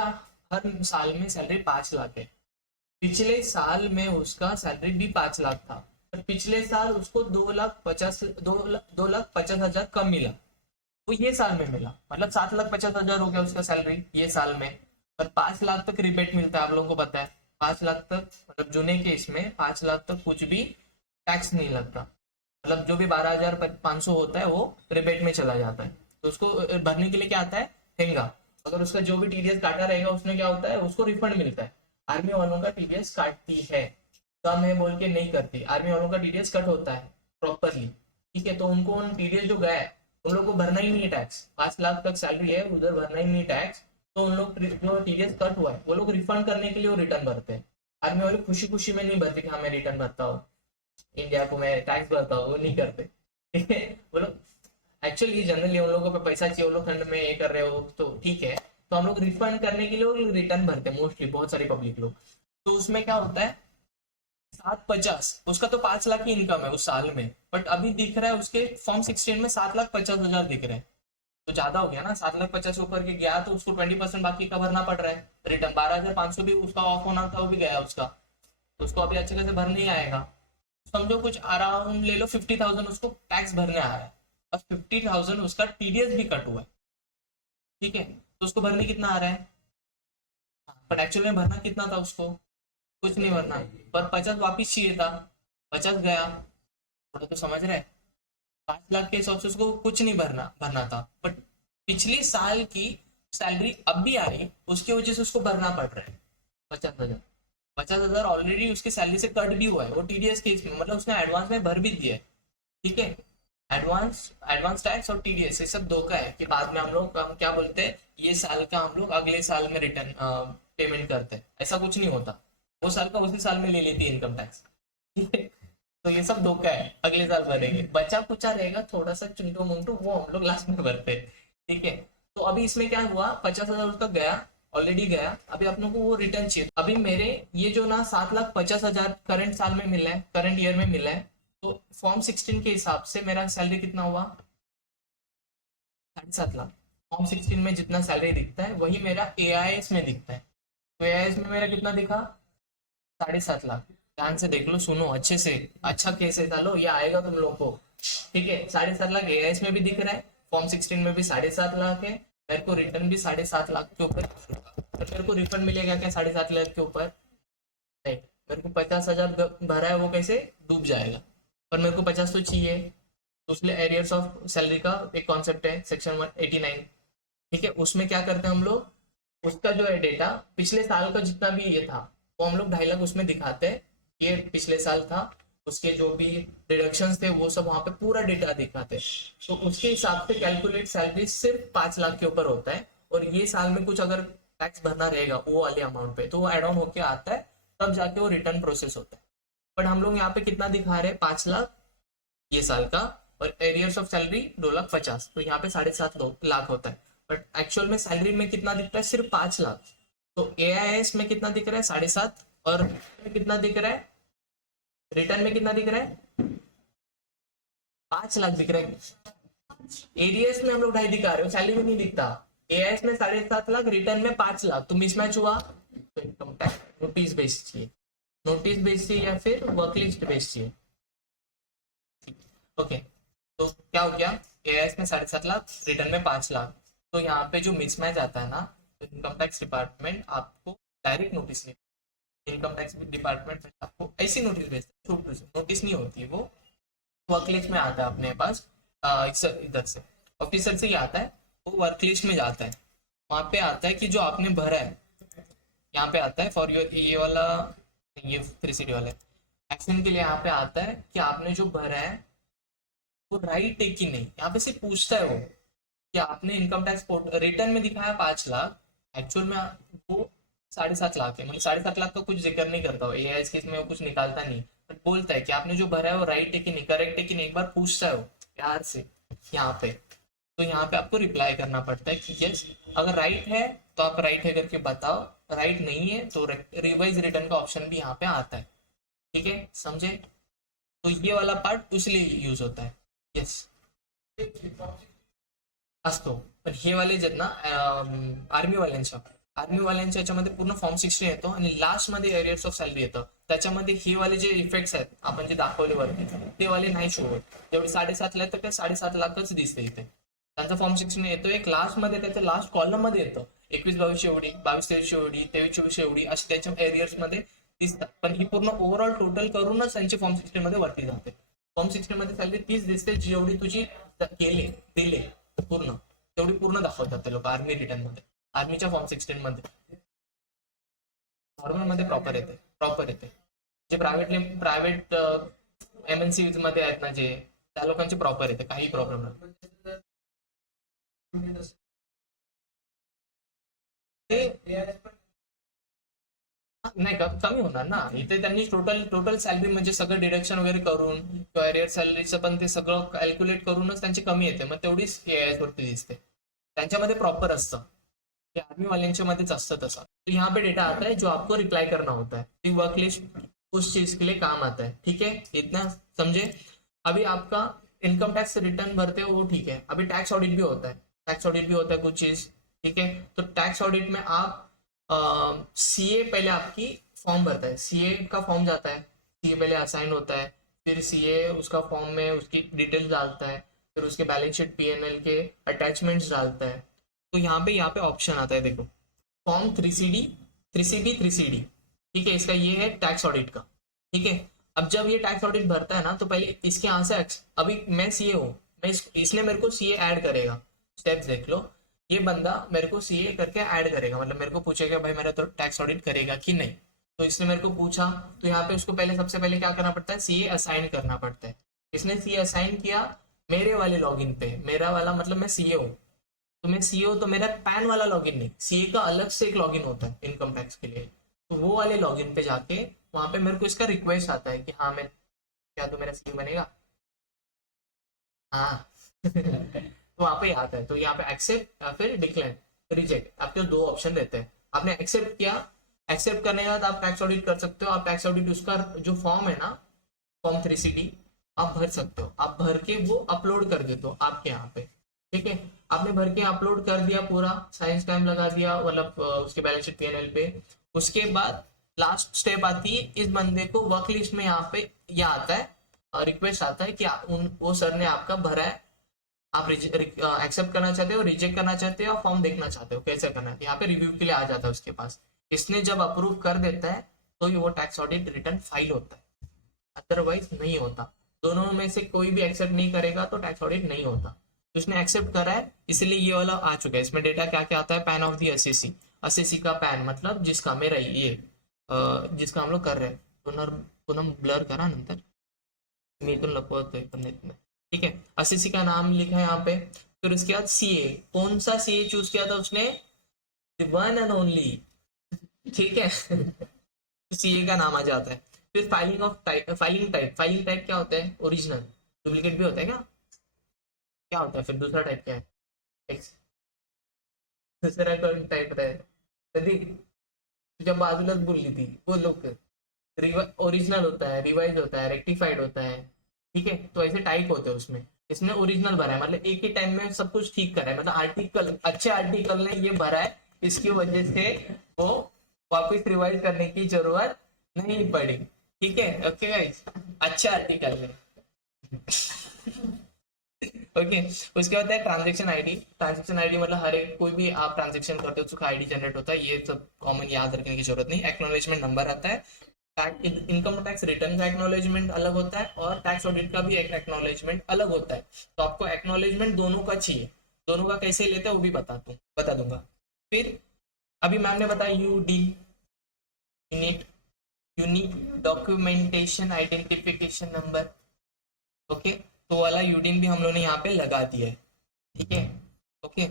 हर साल में सैलरी 5 लाख है, पिछले साल में उसका सैलरी भी 5 लाख था, पर पिछले साल उसको 2,50,000 कम मिला, वो ये साल में मिला, मतलब 7,50,000 हो गया उसका सैलरी ये साल में। पर 5 लाख तक रिबेट मिलता है, आप लोगों को पता है, 5 लाख तक, मतलब जूने केस में 5 लाख तक कुछ भी टैक्स नहीं लगता, मतलब जो भी 12,500 होता है वो रिबेट में चला जाता है। तो उसको भरने के लिए क्या आता है, हेंगा, अगर उसका जो भी टीडीएस काटा रहेगा उसमें क्या होता है, उसको रिफंड मिलता है। आर्मी वालों का टीडीएस काटती है, कम है बोल के नहीं करती, आर्मी वालों का टीडीएस कट होता है प्रॉपरली, ठीक है। तो उनको उन टीडीएस जो गया है उन लोग को भरना ही नहीं है टैक्स, 5 लाख तक सैलरी है, उधर भरना ही नहीं टैक्स, तो उन लोग जो टीडीएस कट हुआ है वो लोग रिफंड करने के लिए वो रिटर्न भरते हैं। आर्मी वाले खुशी खुशी में नहीं भरते कि हाँ मैं रिटर्न भरता हूँ, इंडिया को मैं टैक्स भरता हूँ, वो नहीं करते, ठीक है। वो लोग एक्चुअली जनरली उन लोगों को पैसा चाहिए, वो लोग खंड में ये कर रहे हो तो ठीक है, तो हम लोग रिफंड करने के लिए रिटर्न भरते हैं मोस्टली, बहुत सारी पब्लिक लोग। तो उसमें क्या होता है, 750, उसका तो 5 लाख की इनकम है उस साल में, बट अभी दिख रहा है उसके फॉर्म 16 में 7,50,000 दिख रहे हैं, तो ज्यादा हो गया ना, 7,50,000 ऊपर के गया तो उसको 20% बाकी का भरना पड़ रहा है रिटर्न। 12,500 भी उसका ऑफ होना था, वो भी गया उसका, तो उसको अभी अच्छे से भर नहीं आएगा, समझो कुछ अराउंड ले लो 50,000 उसको टैक्स भरने आ रहा है, और 50,000 उसका टीडीएस भी कट हुआ है, ठीक है, तो उसको भरने कितना आ रहा है, पर एक्चुअल में भरना कितना था उसको, कुछ नहीं भरना, पर 50 वापिस चाहिए था, 50 गया, थोड़ा तो समझ रहे हैं, 5 लाख के हिसाब से उसको कुछ नहीं भरना भरना था, बट पिछले साल की सैलरी अब भी आ रही, उसकी वजह से उसको भरना पड़ रहा है 50,000। 50,000 ऑलरेडी उसकी सैलरी से कट भी हुआ है, वो टीडीएस केस में, मतलब उसने एडवांस में भर भी दिया है, ठीक है। एडवांस एडवांस टैक्स और टीडीएस ये सब धोखा है कि बाद में हम क्या बोलते हैं, ये साल का हम लोग अगले साल में रिटर्न पेमेंट करते हैं, ऐसा कुछ नहीं होता, वो साल का उसी साल में ले लेती है इनकम टैक्स, ठीक है। तो ये सब धोखा है, अगले साल भरेंगे, बचा कुचा रहेगा थोड़ा सा चुंटू मुंटू, वो हम लोग लास्ट में भरते हैं, ठीक है। तो अभी इसमें क्या हुआ, 50,000 उसका गया, ऑलरेडी गया, अभी अपनों को वो रिटर्न चाहिए, अभी मेरे ये जो ना 7,50,000 करंट साल में मिला है, करंट ईयर में मिला है, तो फॉर्म 16 के हिसाब से मेरा सैलरी कितना हुआ, 7.5 लाख। फॉर्म 16 में जितना सैलरी दिखता है वही मेरा एआईएस में दिखता है, तो एआईएस में मेरा कितना दिखा, 7.5 लाख। ध्यान से देख लो, सुनो अच्छे से, अच्छा केस है, लो ये आएगा तुम लोग को, ठीक है। 7.5 लाख एआईएस में भी दिख रहा है, फॉर्म 16 में भी 7.5 लाख है, मेरे को रिटर्न भी 7.5 लाख के ऊपर, तो मेरे को रिफंड मिलेगा क्या 7.5 लाख के ऊपर, नहीं, मेरे को 50,000 भरा है वो कैसे डूब जाएगा, पर मेरे को 50 तो चाहिए, तो इसलिए एरियर्स ऑफ सैलरी का एक कॉन्सेप्ट है सेक्शन 189, ठीक है। उसमें क्या करते हैं हम लोग, उसका जो है डेटा पिछले साल का जितना भी ये था वो हम लोग 2.5 लाख उसमें दिखाते हैं, ये पिछले साल था, उसके जो भी डिडक्शंस थे वो सब वहां पे पूरा डेटा दिखाते हैं, तो उसके हिसाब से कैलकुलेट सैलरी सिर्फ 5 लाख के ऊपर होता है, और ये साल में कुछ अगर टैक्स भरना रहेगा वो वाले अमाउंट पे तो वो एड ऑन होके आता है, तब जाके वो रिटर्न प्रोसेस होता है। बट हम लोग यहाँ पे कितना दिखा रहे हैं, 5 लाख ये साल का, और एरियर्स ऑफ सैलरी 2,50,000, तो यहाँ पे 7.5 लाख होता है, बट एक्चुअल में सैलरी में कितना दिखता है, सिर्फ 5 लाख। तो एआईएस में कितना दिख रहा है, 7.5, और में कितना दिख रहा है, रिटर्न में कितना दिख रहा है, 5 लाख दिख रहा है। एरियस में हम लोग 2.5 दिखा रहे हो, सैलरी में नहीं दिखता, एआईएस में 7.5 लाख, रिटर्न में 5 लाख, तो मिसमैच हुआ, तो इनकम टैक्स नोटिस बेस्ड चाहिए, नोटिस बेस्ड चाहिए या फिर वर्कलिस्ट बेस्ड चाहिए, ओके। तो क्या हो गया, एआईएस में 7.5 लाख, रिटर्न में 5 लाख, तो यहाँ पे जो मिसमैच आता है ना, तो इनकम टैक्स डिपार्टमेंट आपको डायरेक्ट नोटिस नहीं, इनकम टैक्स डिपार्टमेंट आपको ऐसी नोटिस भेजता है, नोटिस नहीं होती वो, वर्क लिस्ट में आता है अपने पास, इधर से ऑफिसर से ही आता है, वो वर्क लिस्ट में जाता है, वहां पे आता है कि जो आपने भरा है, यहाँ पे आता है फॉर योर ये वाला, ये 3CD वाला एक्शन के लिए यहाँ पे आता है कि आपने जो भरा है वो राइट है कि नहीं, यहाँ पे सिर्फ पूछता है वो कि आपने इनकम टैक्स रिटर्न में दिखाया 5 लाख, एक्चुअल में वो 7.5 लाख है, मतलब 7.5 लाख का कुछ जिक्र नहीं करता, एआई केस में वो कुछ निकालता नहीं, बट बोलता है कि आपने जो भरा है वो राइट है कि नहीं, करेक्ट है कि नहीं, एक बार पूछता है वो प्यार से यहाँ पे, तो यहाँ पे आपको रिप्लाई करना पड़ता है कि यस, अगर राइट है तो आप राइट है करके बताओ, राइट नहीं है तो रिवाइज रिटर्न का ऑप्शन भी यहाँ पे आता है, ठीक है, समझे। तो ये वाला पार्ट इसलिए यूज होता है, यस असतो, पण हे वाले जे आहेत ना आर्मीवाल्यांच्या याच्यामध्ये पूर्ण फॉर्म 60 येतो, आणि लास्ट मध्ये एरियर्स ऑफ सॅलरी येतं, त्याच्यामध्ये हे वाले जे इफेक्ट्स आहेत आपण जे दाखवले वरती ते वाले नाही शो होत, जेवढे 7.5 तर ते 7.5 लाखच दिसते इथे, त्यांचा फॉर्म 16 येतो, एक लास्ट मध्ये त्याच्या लास्ट कॉलम मध्ये येतं 21-22 एवढी, 22-23 एवढी, 23-24 एवढी, अशी त्याच्या एरियर्स मध्ये दिसतात, पण ही पूर्ण ओव्हरऑल टोटल करूनच त्यांची फॉर्म 16 मध्ये वरती जाते, फॉर्म 16 मध्ये सॅलरी 30 दिसते, जेवढी तुझी केले दिले पूर्ण तेवढी पूर्ण दाखवतात ते लोक आर्मी रिटर्न मध्ये, आर्मीच्या फॉर्म 16 मध्ये, नॉर्मल मध्ये प्रॉपर येते, जे प्रायव्हेट एमएनसी मध्ये आहेत ना जे, त्या लोकांचे प्रॉपर येते, काही प्रॉब्लेम नाही, नाही का कमी होणार ना, इथे त्यांनी टोटल सॅलरी म्हणजे सगळं डिडक्शन वगैरे करून किंवा एरियर सॅलरीचं पण ते सगळं कॅल्क्युलेट करूनच त्यांची कमी येते, मग तेवढीच एआयएस वरती दिसते, त्यांच्यामध्ये प्रॉपर असतं, आर्मी वाले मध्येच असतं तसा, तो यहाँ पे डेटा आता है जो आपको रिप्लाई करना होता है, वर्क लिस्ट उस चीज के लिए काम आता है, ठीक है, इतना समझे। अभी आपका इनकम टैक्स रिटर्न भरते हो वो ठीक है, अभी टैक्स ऑडिट भी होता है, कुछ चीज, ठीक है, तो टैक्स ऑडिट में आप सीए पहले आपकी फॉर्म भरता है, सीए का फॉर्म जाता है, सीए पहले असाइन होता है, फिर सीए उसका फॉर्म में उसकी डिटेल्स डालता है, फिर उसके बैलेंस शीट पीएनएल के अटैचमेंट्स डालता है। तो यहाँ पे ऑप्शन आता है, देखो फॉर्म 3CD 3CD 3CD, ठीक है, इसका ये है टैक्स ऑडिट का, ठीक है। अब जब ये टैक्स ऑडिट भरता है ना, तो पहले इसके यहाँ से अभी मैं सीए हूँ, इसने मेरे को सीए ऐड करेगा। स्टेप्स देख लो, ये बंदा मेरे को सीए करके ऐड करेगा, मतलब मेरे को पूछेगा भाई मेरा तो टैक्स ऑडिट करेगा कि नहीं। तो इसने मेरे को पूछा, तो यहाँ पे उसको पहले सबसे पहले क्या करना पड़ता है, सीए असाइन करना पड़ता है। इसने सीए असाइन किया मेरे वाले लॉगिन पे, मेरा वाला मतलब मैं सीए हूँ, तो मैं सीए हूँ तो मेरा पैन वाला लॉगिन नहीं, सीए का अलग से एक लॉगिन होता है इनकम टैक्स के लिए। तो वो वाले लॉगिन पे जाके वहां पे मेरे को इसका रिक्वेस्ट आता है कि हाँ मैं, क्या तो मेरा सीए बनेगा, हाँ तो वहां पे आता है, तो यहाँ पे एक्सेप्ट या फिर डिक्लाइन रिजेक्ट, आपके दो ऑप्शन रहते हैं। आपने एक्सेप्ट किया, एक्सेप्ट करने के बाद आप टैक्स ऑडिट कर सकते हो। आप टैक्स ऑडिट उसका जो फॉर्म है ना, फॉर्म 3CD आप भर सकते हो, आप भर के वो अपलोड कर देते हो आपके यहाँ पे, ठीक है। आपने भर के अपलोड कर दिया, पूरा साइंस टाइम लगा दिया, मतलब उसके बैलेंस शीट पीएनएल पे। उसके बाद लास्ट स्टेप आती है, इस बंदे को वर्क लिस्ट में यहाँ पे यह आता है, रिक्वेस्ट आता है कि वो सर ने आपका भरा है, आप एक्सेप्ट करना चाहते हो, रिजेक्ट करना चाहते हो, फॉर्म देखना चाहते हो, कैसे करना है, यहाँ पे रिव्यू के लिए आ जाता है उसके पास। इसने जब अप्रूव कर देता है तो ये वो टैक्स ऑडिट रिटर्न फाइल होता है, अदरवाइज नहीं होता। दोनों में से कोई भी एक्सेप्ट नहीं करेगा तो टैक्स ऑडिट नहीं होता। तो इसने एक्सेप्ट करा है, इसलिए ये वाला आ चुका है। इसमें डेटा क्या क्या आता है, pan of the assessee, assessee का पैन मतलब जिसका मेरा ये जिसका हम लोग कर रहे हैं, पुनः ब्लर करा नंतर मी तो लपवतोय पण येत नाही, ठीक है। असेसी का नाम लिखा है यहाँ पे। फिर उसके बाद सीए, कौन सा सीए चूज किया था उसने, वन एंड ओनली, ठीक है सीए का नाम आ जाता है। फिर filing of type, filing type क्या होता है, ओरिजिनल, डुप्लीकेट भी होता है क्या, क्या होता है फिर दूसरा टाइप क्या है, एक्स, दुसरा कोण टाइप आहे कधी तुझ्या बाजूलाच बोलली थी, बोल लवकर। ओरिजिनल होता है, रिवाइज होता है, रेक्टिफाइड होता है, ठीक है। तो ऐसे टाइप होते हैं उसमें। इसने ओरिजिनल भरा है, मतलब एक ही टाइम में सब कुछ ठीक करा है, मतलब आर्टिकल, अच्छे आर्टिकल ने ये भरा है, इसकी वजह से वो वापस रिवाइज करने की जरूरत नहीं पड़ी, ठीक है। ओके गाइस, अच्छा आर्टिकल है ओके। उसके बाद है ट्रांजेक्शन आईडी। ट्रांजेक्शन आईडी मतलब हर एक कोई भी आप ट्रांजेक्शन करते हो उसका आईडी जनरेट होता है, ये सब कॉमन याद रखने की जरूरत नहीं। एक्नॉलेजमेंट नंबर आता है। इनकम टैक्स रिटर्न का एक्नॉलेजमेंट अलग होता है और टैक्स ऑडिट का भी एक एक्नॉलेजमेंट अलग होता है। तो आपको एक्नॉलेजमेंट दोनों का चाहिए, दोनों का कैसे लेते हैं वो भी बता दूंगा। फिर अभी मैम ने बताया UD, unique documentation identification number, okay. तो वाला यूडिन भी हम लोग ने यहाँ पे लगा दिया है, ठीक है। ओके,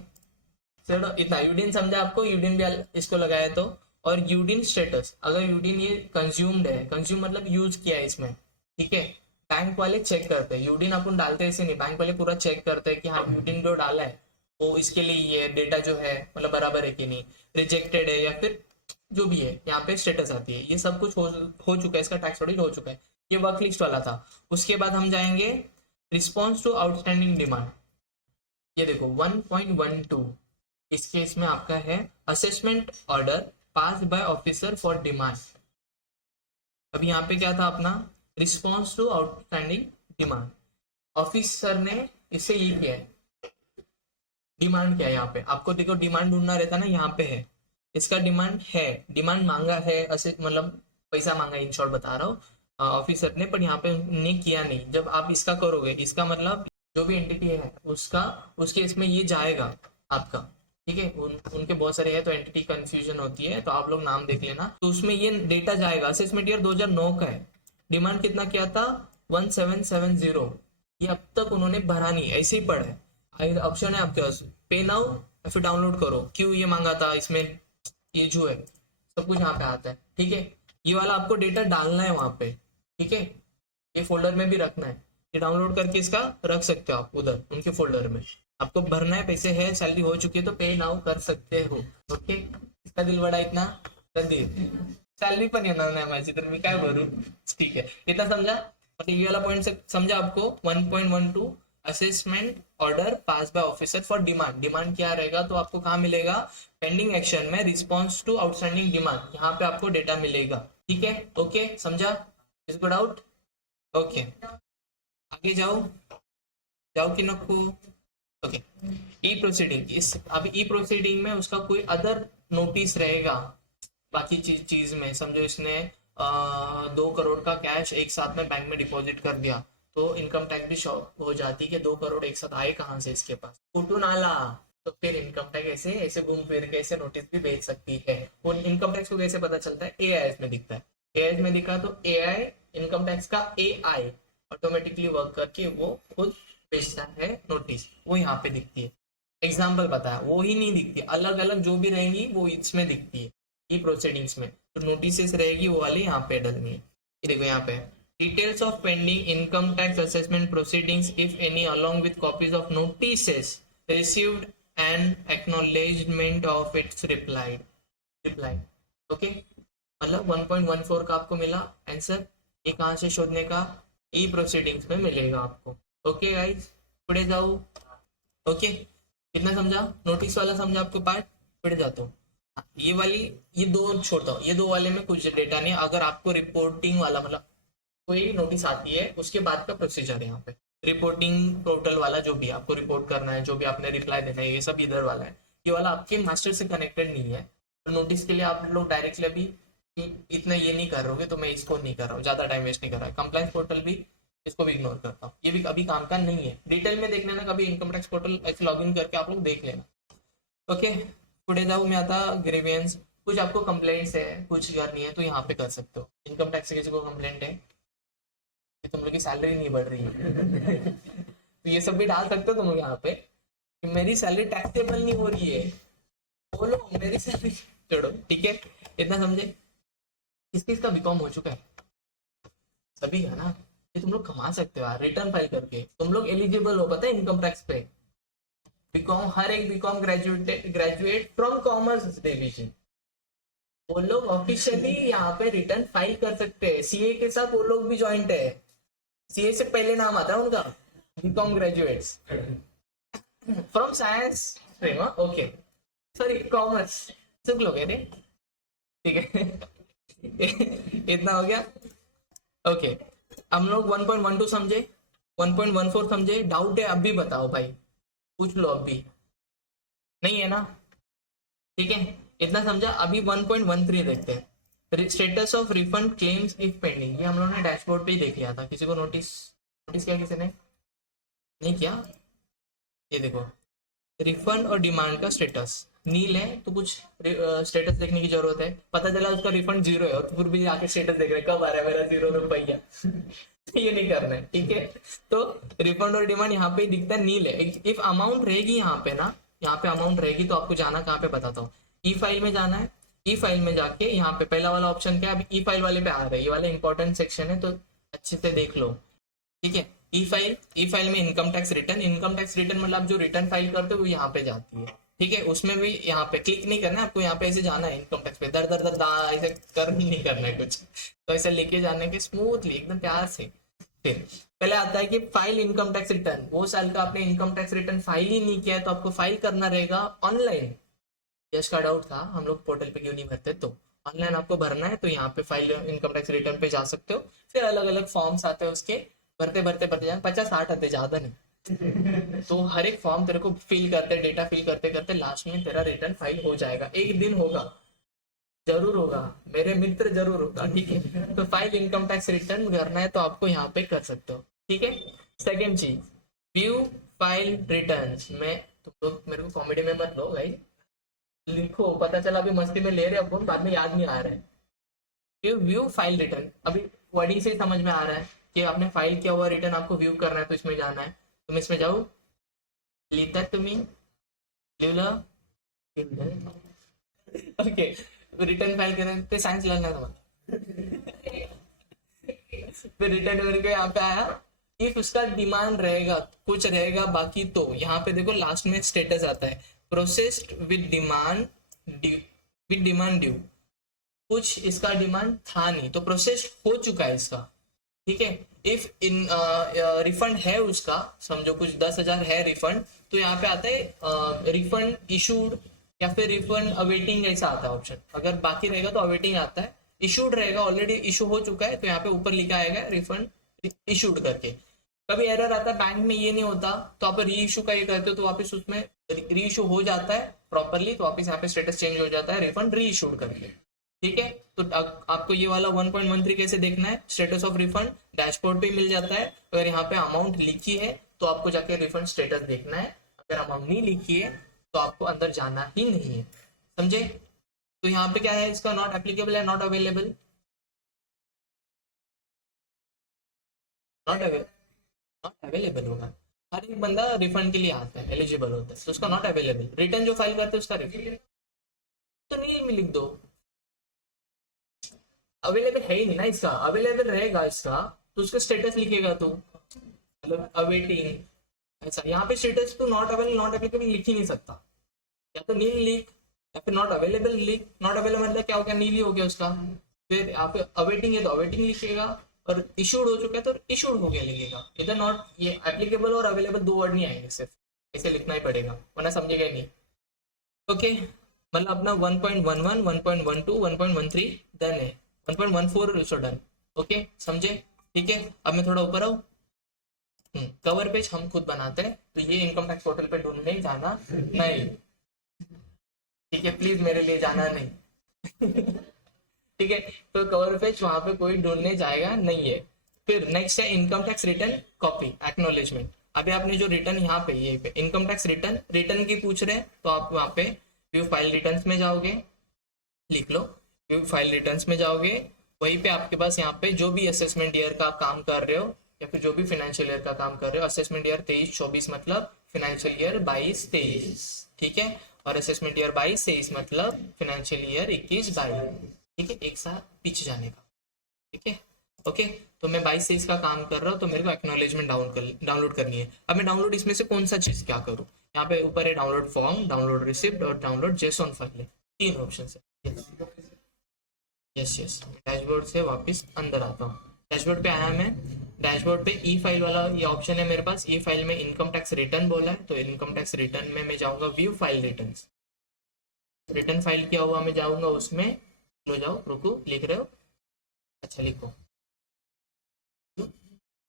चलो इतना यूडिन समझा आपको, यूडिन भी इसको लगाया तो। और यूडिन स्टेटस, अगर यूडिन ये कंज्यूम्ड है, कंज्यूम मतलब यूज किया है इसमें, ठीक है। बैंक वाले चेक करते हैं, यूडिन अपन डालते ऐसे नहीं, बैंक वाले पूरा चेक करते हैं कि हाँ यूडिन जो डाला है वो इसके लिए ये डेटा जो है मतलब बराबर है कि नहीं, रिजेक्टेड है या फिर जो भी है, यहाँ पे स्टेटस आती है। ये सब कुछ हो चुका है, इसका टैक्स ऑडिट हो चुका है। ये वर्क लिस्ट वाला था। उसके बाद हम जाएंगे रिस्पॉन्स टू आउटस्टैंडिंग डिमांड। ये देखो 1.12 इस केस में आपका है assessment order pass by officer for demand. अभी यहाँ पे क्या था अपना, response to outstanding demand, officer ने इससे ये किया है, डिमांड क्या है यहाँ पे, आपको देखो डिमांड ढूंढना रहता ना, यहाँ पे है, इसका डिमांड है, डिमांड मांगा है, ऐसे मतलब पैसा मांगा, इन शॉर्ट बता रहा हूँ ऑफिसर ने, पर यहाँ पे उन्होंने किया नहीं। जब आप इसका करोगे, इसका मतलब जो भी एंटिटी है उसका, उसके इसमें ये जाएगा आपका, ठीक है। उनके बहुत सारे है तो एंटिटी कंफ्यूजन होती है, तो आप लोग नाम देख लेना। तो उसमें ये डेटा जाएगा। असेसमेंट ईयर 2009 का है, डिमांड कितना किया था 1770, ये अब तक उन्होंने भरा नहीं, ऐसे ही पड़ा है। ऑप्शन है आपके पास, पे नाउ या फिर डाउनलोड करो, क्यों ये मांगा था इसमें, ये जो है सब कुछ यहाँ पे आता है, ठीक है। ये वाला आपको डेटा डालना है वहां पे, ठीक है। ये फोल्डर में भी रखना है, ये डाउनलोड करके इसका रख सकते हो आप उधर उनके फोल्डर में। आपको भरना है, पैसे है, सैलरी हो चुकी है तो पे नाउ कर सकते हो, ओके। इसका दिल बड़ा इतना कधी सॅलरी पण येणार नाही माझी, तर मी काय भरू, ठीक है। इतना समझा, मतलब ये वाला पॉइंट से समझा आपको। 1.12 assessment order pass by officer for demand, demand क्या रहेगा तो आपको कहाँ मिलेगा, पेंडिंग एक्शन में रिस्पॉन्स टू आउटस्टैंडिंग डिमांड, यहाँ पे आपको डेटा मिलेगा, ठीक है। ओके समझा, इज गुड आउट। ओके, आगे जाओ, जाओ कि नको। ओके, ई प्रोसीडिंग, इस अभी ई प्रोसीडिंग में उसका कोई अदर नोटिस रहेगा बाकी चीज में। समझो इसने 2 करोड़ का कैश एक साथ में बैंक में डिपॉजिट कर दिया, तो इनकम टैक्स भी शॉक हो जाती है कि 2 करोड़ एक साथ आए कहाँ से इसके पास, कुटू नाला। तो फिर इनकम टैक्स ऐसे ऐसे घूम फिर के ऐसे नोटिस भी भेज सकती है। वो इनकम टैक्स को कैसे पता चलता है, एआईएस में दिखता है। एआईएस में दिखा तो एआई इनकम टैक्स का एआई ऑटोमेटिकली वर्क करके वो खुद भेजता है नोटिस, वो यहाँ पे दिखती है। एग्जाम्पल बताया, वो ही नहीं दिखती, अलग अलग जो भी रहेंगी वो इसमें दिखती है, ई प्रोसीडिंग्स में। तो नोटिस रहेगी वो वाली यहाँ पे डलनी है। ये देखो यहाँ पे details of pending income tax assessment proceedings if any along with copies of notices received and acknowledgement of its reply. Okay, मतलब 1.14 का आपको मिला आंसर। ये कहाँ से शोधने का, ई प्रोसीडिंग्स में मिलेगा आपको। ओके गाइस, पुढे जाओ। ओके, कितना समझा, नोटिस वाला समझा आपको पार्ट, पुढे जाता हूँ। ये वाली, ये दो छोड़ता हूँ, ये दो वाले में कुछ डेटा नहीं। अगर आपको रिपोर्टिंग वाला मतलब कोई नोटिस आती है उसके बाद का प्रोसीजर है यहाँ पे, रिपोर्टिंग पोर्टल वाला जो भी आपको रिपोर्ट करना है, जो भी आपने रिप्लाई देना है, ये सब इधर वाला है। ये वाला आपके मास्टर से कनेक्टेड नहीं है। तो नोटिस के लिए आप लोग डायरेक्टली अभी इतना ये नहीं कर रहे, तो मैं इसको नहीं कर रहा हूँ, ज्यादा टाइम वेस्ट नहीं कर रहा है। कंप्लायंस पोर्टल भी इसको भी इग्नोर करता हूँ, ये भी अभी काम का नहीं है। डिटेल में देखना ना, कभी इनकम टैक्स पोर्टल ऐसे लॉग इन करके आप लोग देख लेना। ओके, पुढे जाऊ मैं आता ग्रीवियंस। कुछ आपको कंप्लेंट्स है, कुछ करनी है तो यहाँ पे कर सकते हो। इनकम टैक्स से किसी को कंप्लेंट है कि तुम लोग की सैलरी नहीं बढ़ रही है तो ये सब भी डाल सकते हो तुम लोग यहाँ पे कि मेरी सैलरी टैक्सेबल नहीं हो रही है, बोलो मेरी सैलरी छोड़ो। ठीक है, इतना समझे। किस किस का बीकॉम हो चुका है, सभी का ना। ये तुम लोग कमा सकते हो यार रिटर्न फाइल करके, तुम लोग एलिजिबल हो पता है इनकम टैक्स पे। बीकॉम, हर एक BCom graduate from commerce division, वो लोग ऑफिशियली यहाँ पे रिटर्न फाइल कर सकते हैं। सीए के साथ वो लोग भी ज्वाइंट है, सीए से पहले नाम आता है उनका, B Com graduates from science stream. Okay, sorry commerce, सब लोग है रे। ठीक है इतना हो गया। ओके, हम लोग 1.12 समझे, 1.14 समझे। डाउट है अभी बताओ भाई, पूछ लो अभी, नहीं है ना। ठीक है, इतना समझा। अभी 1.13 देखते हैं, status of refund claims if pending. ये हम लोगों ने डैशबोर्ड पे ही देख लिया था। किसी को नोटिस नोटिस किया, किसी ने नहीं किया। ये देखो, रिफंड और डिमांड का स्टेटस नील है तो कुछ स्टेटस देखने की जरूरत है। पता चला उसका रिफंड 0 है और फिर भी आके स्टेटस देख रहे कब आ रहा है मेरा 0 रुपया ये नहीं करना है। ठीक है, तो रिफंड और डिमांड यहाँ पे दिखता है नील है। इफ अमाउंट रहेगी यहाँ पे ना, यहाँ पे अमाउंट रहेगी तो आपको जाना कहाँ पे बताता हूँ, ई फाइल में जाना है। ई फाइल में जाके यहाँ पे पहला वाला ऑप्शन क्या है, अभी ई फाइल वाले पे आ रहा है, ये वाला इंपॉर्टेंट सेक्शन है तो अच्छे से देख लो। ठीक है, ई फाइल, ई फाइल में income tax return, income tax return मतलब जो रिटर्न फाइल करते हो वो यहाँ पे जाती है। ठीक है, उसमें भी यहाँ पे क्लिक नहीं करना है आपको, यहाँ पे ऐसे जाना है इनकम टैक्स पे, दर दर दर ऐसे कर नहीं करना है कुछ, तो ऐसे लेके जाने के स्मूथली एकदम प्यार से। फिर पहले आता है कि फाइल इनकम टैक्स रिटर्न, वो साल का आपने इनकम टैक्स रिटर्न फाइल ही नहीं किया है तो आपको फाइल करना रहेगा ऑनलाइन। यश का डाउट था हम लोग पोर्टल पे क्यों नहीं भरते, तो ऑनलाइन आपको भरना है तो यहाँ पे फाइल इनकम टैक्स रिटर्न पे जा सकते हो। फिर अलग अलग फॉर्म्स आते हैं उसके, भरते भरते भरते जाए 50-60 आते, ज्यादा नहीं तो हर एक फॉर्म तेरे को फिल करते, डेटा फिल करते करते लास्ट में तेरा रिटर्न फाइल हो जाएगा। एक दिन होगा, जरूर होगा मेरे मित्र, जरूर होगा। ठीक है, तो फाइल इनकम टैक्स रिटर्न करना है तो आपको यहाँ पे कर सकते हो। ठीक है, सेकेंड चीज व्यू फाइल रिटर्न में, तुम लोग मेरे को कॉमेडी में मत लो भाई, लिखो, पता चला अभी मस्ती में ले रहे अपन बाद में याद नहीं आ रहा है। व्यू फाइल रिटर्न, अभी वर्डिंग से समझ में आ रहा है कि आपने फाइल किया हुआ रिटर्न आपको व्यू करना है तो इसमें जाना है। तुम इसमें जाओ, लिखता तुम्हें ओके, रिटर्न फाइल करने पे साइंस लर्नर समझ फिर रिटर्न करके यहाँ पे आया। इफ उसका डिमांड रहेगा, कुछ रहेगा बाकी, तो यहाँ पे देखो लास्ट में स्टेटस आता है प्रोसेस्ड विद डिमांड ड्यू। कुछ इसका डिमांड था नहीं तो प्रोसेस्ड हो चुका है इसका। ठीक है, इफ इन रिफंड है उसका, समझो कुछ 10,000 है रिफंड, तो यहाँ पे आता है रिफंड इशूड या फिर रिफंड अवेटिंग, ऐसा आता है ऑप्शन। अगर बाकी रहेगा तो अवेटिंग आता है, इशूड रहेगा ऑलरेडी इशू हो चुका है तो यहाँ पे ऊपर लिखा आएगा रिफंड इशूड करके। कभी एरर आता है बैंक में, ये नहीं होता तो आप री इशू का ये करते हो तो वापस उसमें री इशू हो जाता है प्रॉपरली, तो वापस यहाँ पे स्टेटस चेंज हो जाता है रिफंड री इशूड करके। ठीक है, तो आपको ये वाला 1.13 कैसे देखना है, स्टेटस ऑफ रिफंड डैशबोर्ड पे मिल जाता है। अगर यहाँ पे अमाउंट लिखी है तो आपको जाके रिफंड स्टेटस देखना है, अगर अमाउंट नहीं लिखी है तो आपको अंदर जाना ही नहीं है, समझे। तो यहाँ पे क्या है, इसका नॉट एप्लीकेबल है, नॉट अवेलेबल, नॉट अवेलेबल होगा। हर एक बंदा रिफंड के लिए आता है, एलिजिबल होता है, तो उसका नॉट अवेलेबल। रिटर्न जो फाइल करते हैं उसका रिफंड तो नहीं में लिख दो, अवेलेबल है ही नहीं ना इसका। अवेलेबल रहेगा इसका तो उसका स्टेटस लिखेगा तो, मतलब अवेटिंग ऐसा। यहाँ पे स्टेटस तो नॉट अवेलेबल नॉट एप्लीकेबल लिख ही नहीं सकता, या तो नील लिख या फिर नॉट अवेलेबल लिख। नॉट अवेलेबल मतलब क्या हो गया, नील ही हो गया उसका। फिर यहाँ पे अवेटिंग है तो अवेटिंग लिखेगा, और इशूड हो चुका है तो इशूड हो गया लिखेगा। इधर नॉट, ये एप्लीकेबल और अवेलेबल दो वर्ड नहीं आएंगे, सिर्फ ऐसे लिखना ही पड़ेगा वरना समझेगा नहीं। ओके, मतलब अपना 1.11 1.12 1.13 डन है, 1.14 डन। ओके समझे, ठीक है। अब मैं थोड़ा ऊपर आऊँ, कवर पेज हम खुद बनाते हैं, तो ये इनकम टैक्स पोर्टल पे ढूंढने जाना नहीं, ठीक है, प्लीज मेरे लिए जाना नहीं। ठीक है, तो कवर पेज वहां पे कोई ढूंढने जाएगा नहीं है। फिर नेक्स्ट है income tax return copy acknowledgement. अभी आपने जो रिटर्न यहाँ पे ये पे इनकम टैक्स रिटर्न रिटर्न की पूछ रहे हैं, तो आप वहाँ पे व्यू फाइल रिटर्न्स में जाओगे, लिख लो व्यू फाइल रिटर्न्स में जाओगे, वहीं पे आपके पास यहाँ पे जो भी असेसमेंट ईयर का काम कर रहे हो या फिर जो भी फाइनेंशियल ईयर का काम कर रहे हो, असेसमेंट ईयर 23-24 मतलब फाइनेंशियल ईयर 22-23, ठीक है, और असेसमेंट ईयर 22-23 मतलब फाइनेंशियल ईयर 21-22, ठीक है, एक साथ पीछे जाने का, ठीक है। ओके, तो मैं 22-23 का काम कर रहा हूँ तो मेरे को एक्नोलेजमेंट डाउनलोड करनी है। अब मैं डाउनलोड इसमें से कौन सा चीज क्या करूँ, यहाँ पे ऊपर है डाउनलोड फॉर्म, डाउनलोड रिसिप्ट और डाउनलोड जेसॉन फाइल है, तीन ऑप्शन है। यस यस, डैशबोर्ड से वापस अंदर आता हूँ, डैशबोर्ड पे आया मैं। डैशबोर्ड पे ई फाइल वाला ये ऑप्शन है मेरे पास, ई फाइल में इनकम टैक्स रिटर्न बोला है, तो इनकम टैक्स रिटर्न में मैं जाऊंगा view file return, return file किया हुआ मैं जाऊंगा उसमें, लो जाओ, रुको, लिख रहे हो, अच्छा लिखो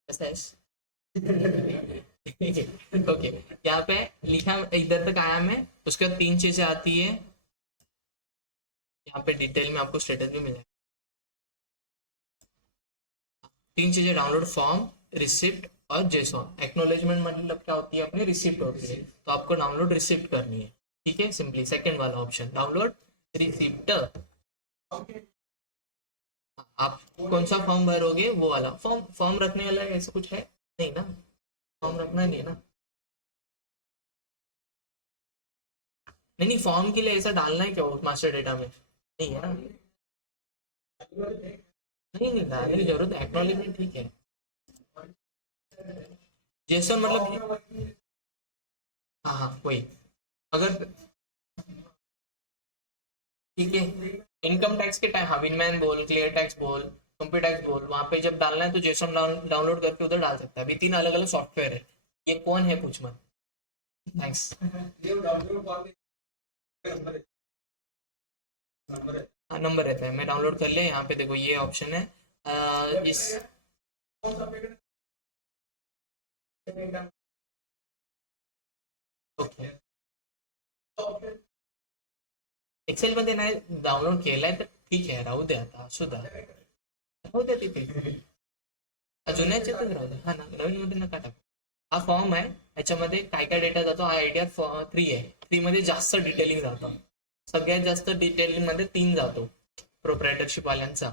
ऐसा है। ओके, यहाँ पे लिखा, इधर तक आया मैं, उसके बाद तीन चीजें आती है, यहाँ पे डिटेल में आपको स्टेटस भी मिलेगा। तीन चीजें, डाउनलोड फॉर्म, रिसिप्ट और जेसॉन। एक्नोलेजमेंट मतलब क्या होती है, अपनी रिसिप्ट होती है, तो आपको डाउनलोड रिसिप्ट करनी है, ठीक है, सिंपली सेकंड वाला ऑप्शन डाउनलोड रिसिप्ट। आप कौन सा फॉर्म भरोगे, वो वाला फॉर्म, फॉर्म रखने वाला ऐसा कुछ है नहीं ना, फॉर्म रखना नहीं है ना, नहीं नहीं, फॉर्म के लिए ऐसा डालना है क्या मास्टर डेटा में, नहीं है ना, नहीं नहीं डालने की जरूरत है, एक्नॉलेजमेंट ठीक है। जेसन मतलब, हाँ हाँ वही, अगर, ठीक है, इनकम टैक्स के टाइम हाँ विनमैन बोल, क्लियर टैक्स बोल, कंप्यूटर टैक्स बोल, वहां पे जब डालना है तो जेसन डाउनलोड करके उधर डाल सकता है। अभी तीन अलग अलग सॉफ्टवेयर है, ये कौन है पूछ मत, थैंक्स। हाँ नंबर रहता है, मैं डाउनलोड कर लिया, यहाँ पे देखो ये ऑप्शन है, इस ओके एक्सेल मध्ये नाही डाउनलोड केलाय तर ठीक आहे, राहू दे आता, असू द्या, राहू द्या तिथे, जुन्या याच्यातच राहू द्या, हा ना, नवीन मध्ये नका टाकू। हा फॉर्म आहे, याच्यामध्ये काय काय डेटा जातो, हा आयडिया 3 आहे, 3 मध्ये जास्त डिटेलिंग जातं, सगळ्यात जास्त डिटेलिंग मध्ये 3 जातो प्रोप्रायटरशिप वाल्यांचा,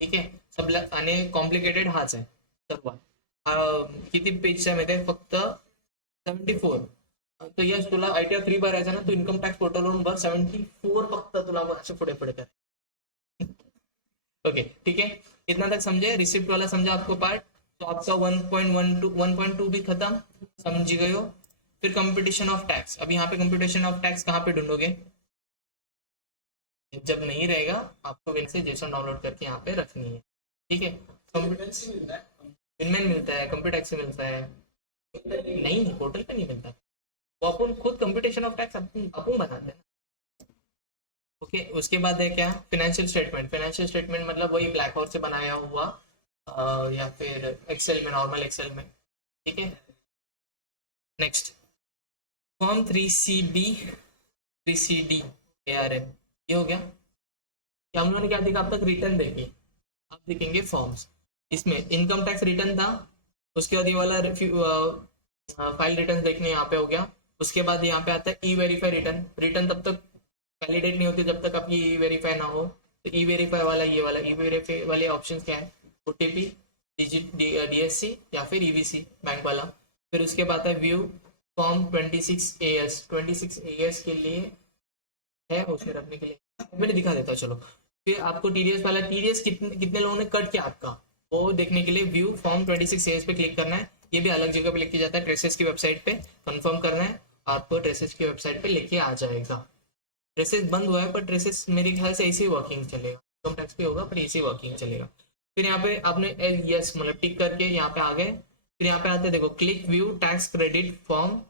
ठीक आहे, सबला आणि कॉम्प्लिकेटेड हाच आहे सर्व। किती पेजच्या मध्ये फक्त 74, तो यस तुला आयटीआर 3 भरायचा ना, तू इन्कम टॅक्स पोर्टलवरून भर 74 फक्त तुला असे पुढे पुढे कर। ओके ठीक है, इतना तक समझे, रिसिप्ट वाला समझा आपको पार्ट, तो आपका 1.12 1.2 भी खत्म, समझ गए हो। फिर कंप्यूटेशन ऑफ टैक्स, अब यहाँ पे कंप्यूटेशन ऑफ टैक्स कहाँ पे ढूंढोगे, जब नहीं रहेगा आपको विन से जेसन डाउनलोड करके यहाँ पे रखनी है, ठीक है। विनमैन मिलता है, कंप्यूटर टैक्स से मिलता है, नहीं पोर्टल पे नहीं मिलता, वो अपन खुद कंप्यूटेशन ऑफ टैक्स अपन बनाते हैं। ओके उसके बाद है क्या, फाइनेंशियल स्टेटमेंट। फाइनेंशियल स्टेटमेंट मतलब वही ब्लैक हॉर्स से बनाया हुआ या फिर एक्सेल में, नॉर्मल एक्सेल में। ठीक है, next form 3CB 3CD ARM, ये हो गया। कि हम लोगों ने क्या देखा अब तक, रिटर्न देखी। अब देखेंगे फॉर्म्स। इसमें इनकम टैक्स रिटर्न था, उसके बाद ये वाला फाइल रिटर्न देखने यहाँ पे हो गया। उसके बाद यहाँ पे आता है ई वेरीफाई रिटर्न। रिटर्न तब तक वैलिडेट नहीं होती जब तक आपकी ई वेरीफाई ना हो। तो ई वेरीफाई वाला, ये वाला ई वेरीफाई वाले ऑप्शन क्या है, OTP, DSC या फिर EVC बैंक वाला। फिर उसके बाद है व्यू फॉर्म 26AS। 26AS के लिए है, उसे रखने के लिए मैंने दिखा देता हूँ, चलो। फिर आपको TDS वाला, TDS कितने कितने लोगों ने कट किया आपका, वो देखने के लिए व्यू फॉर्म 26AS पे क्लिक करना है। ये भी अलग जगह पे लिख के जाता है, ट्रेसेस की वेबसाइट पे कंफर्म करना है, आपको ट्रेसेस की वेबसाइट पे लेके आ जाएगा। ट्रेसेस बंद हुआ है, पर ट्रेसेस मेरे ख्याल से ऐसे ही वर्किंग चलेगा, इनकम टैक्स पे होगा पर ऐसे ही वर्किंग चलेगा। फिर यहाँ पे आपने यस मतलब टिक करके यहाँ पे आ गए। फिर यहाँ पे आते देखो, click view tax credit form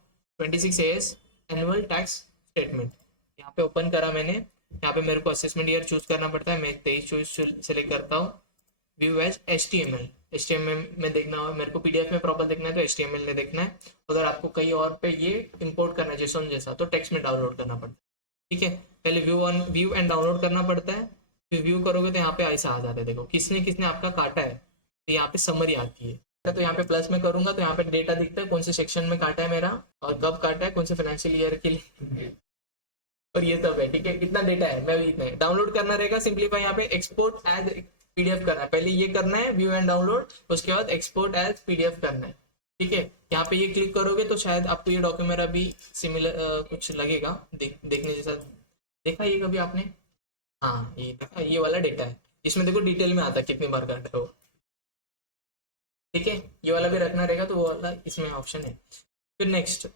26AS annual tax statement. यहाँ पे ओपन करा मैंने। यहाँ पे मेरे को असेसमेंट ईयर चूज करना पड़ता है, मैं 23 सेलेक्ट करता हूँ। व्यू एज HTML में देखना हो, मेरे को PDF में प्रॉपर देखना है तो HTML में देखना है। अगर आपको कहीं और पे ये इंपोर्ट करना है JSON जैसा, तो टेक्स्ट में डाउनलोड करना पड़ता है। ठीक है, पहले व्यू एंड डाउनलोड करना पड़ता है। फिर व्यू करोगे तो यहाँ पे ऐसा आ जाता है, देखो किसने किसने आपका काटा है, तो यहाँ पे समरी आती है। तो यहाँ पे प्लस में करूंगा तो यहाँ पे डेटा दिखता है, कौन से सेक्शन में काटा है मेरा और कब काटा है, कौन से फाइनेंशियल ईयर के लिए, और ये सब है। ठीक है, कितना डेटा है मैं इतना है। डाउनलोड करना रहेगा, सिंपलीफाई यहाँ पे एक्सपोर्ट एज PDF करना है, पहले ये करना है व्यू एंड डाउनलोड, उसके बाद एक्सपोर्ट एज PDF करना है। ठीक है, यहाँ पे ये क्लिक करोगे तो शायद आपको ये डॉक्यूमेंट अभी सिमिलर कुछ लगेगा, देखने जैसा। देखा ये कभी आपने? हाँ, ये देखा, ये वाला डेटा है, इसमें देखो डिटेल में आता है कितनी बार काटा हो। ठीक है, ये वाला भी रखना रहेगा, तो वो वाला इसमें ऑप्शन है। फिर नेक्स्ट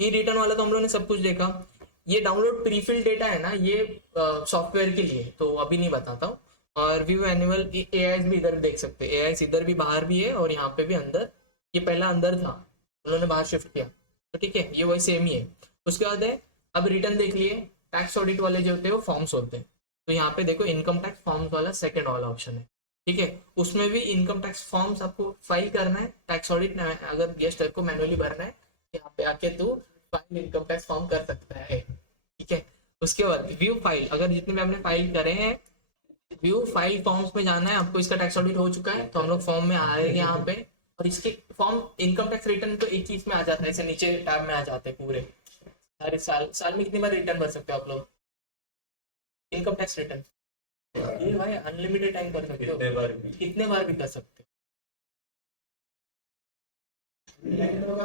ई रिटर्न वाला तो हम लोगों ने सब कुछ देखा। ये डाउनलोड प्रीफिल डेटा है ना, ये सॉफ्टवेयर के लिए, तो अभी नहीं बताता हूँ। और व्यू एनुअल AIs भी इधर देख सकते हैं, AIs इधर भी बाहर भी है और यहाँ पे भी अंदर। ये पहला अंदर था, उन्होंने बाहर शिफ्ट किया, तो ठीक है, ये वही सेम ही है। उसके बाद है, अब रिटर्न देख लिए। टैक्स ऑडिट वाले जो होते हैं वो फॉर्म्स होते हैं, तो यहाँ पे देखो इनकम टैक्स फॉर्म्स वाला सेकंड वाला ऑप्शन है। ठीक है, उसमें भी इनकम टैक्स फॉर्म्स आपको फाइल करना है। टैक्स ऑडिट अगर गेस्ट को मैनुअली भरना है, यहाँ पे आके तू फाइल इनकम टैक्स फॉर्म कर सकता है। ठीक है, उसके बाद व्यू फाइल, अगर जितने भी आपने फाइल करे हैं, व्यू फाइल फॉर्म्स में जाना है आपको। इसका टैक्स ऑडिट हो चुका है तो हम लोग फॉर्म में आ रहे हैं यहाँ पे, और इसके फॉर्म इनकम टैक्स रिटर्न तो एक ही इसमें आ जाता है, इसे नीचे टैब में आ जाते हैं पूरे। हर साल में कितनी बार रिटर्न भर सकते हो आप लोग इनकम टैक्स रिटर्न? ये भाई अनलिमिटेड टाइम कर सकते हो, कितने बार भी कर सकते हो।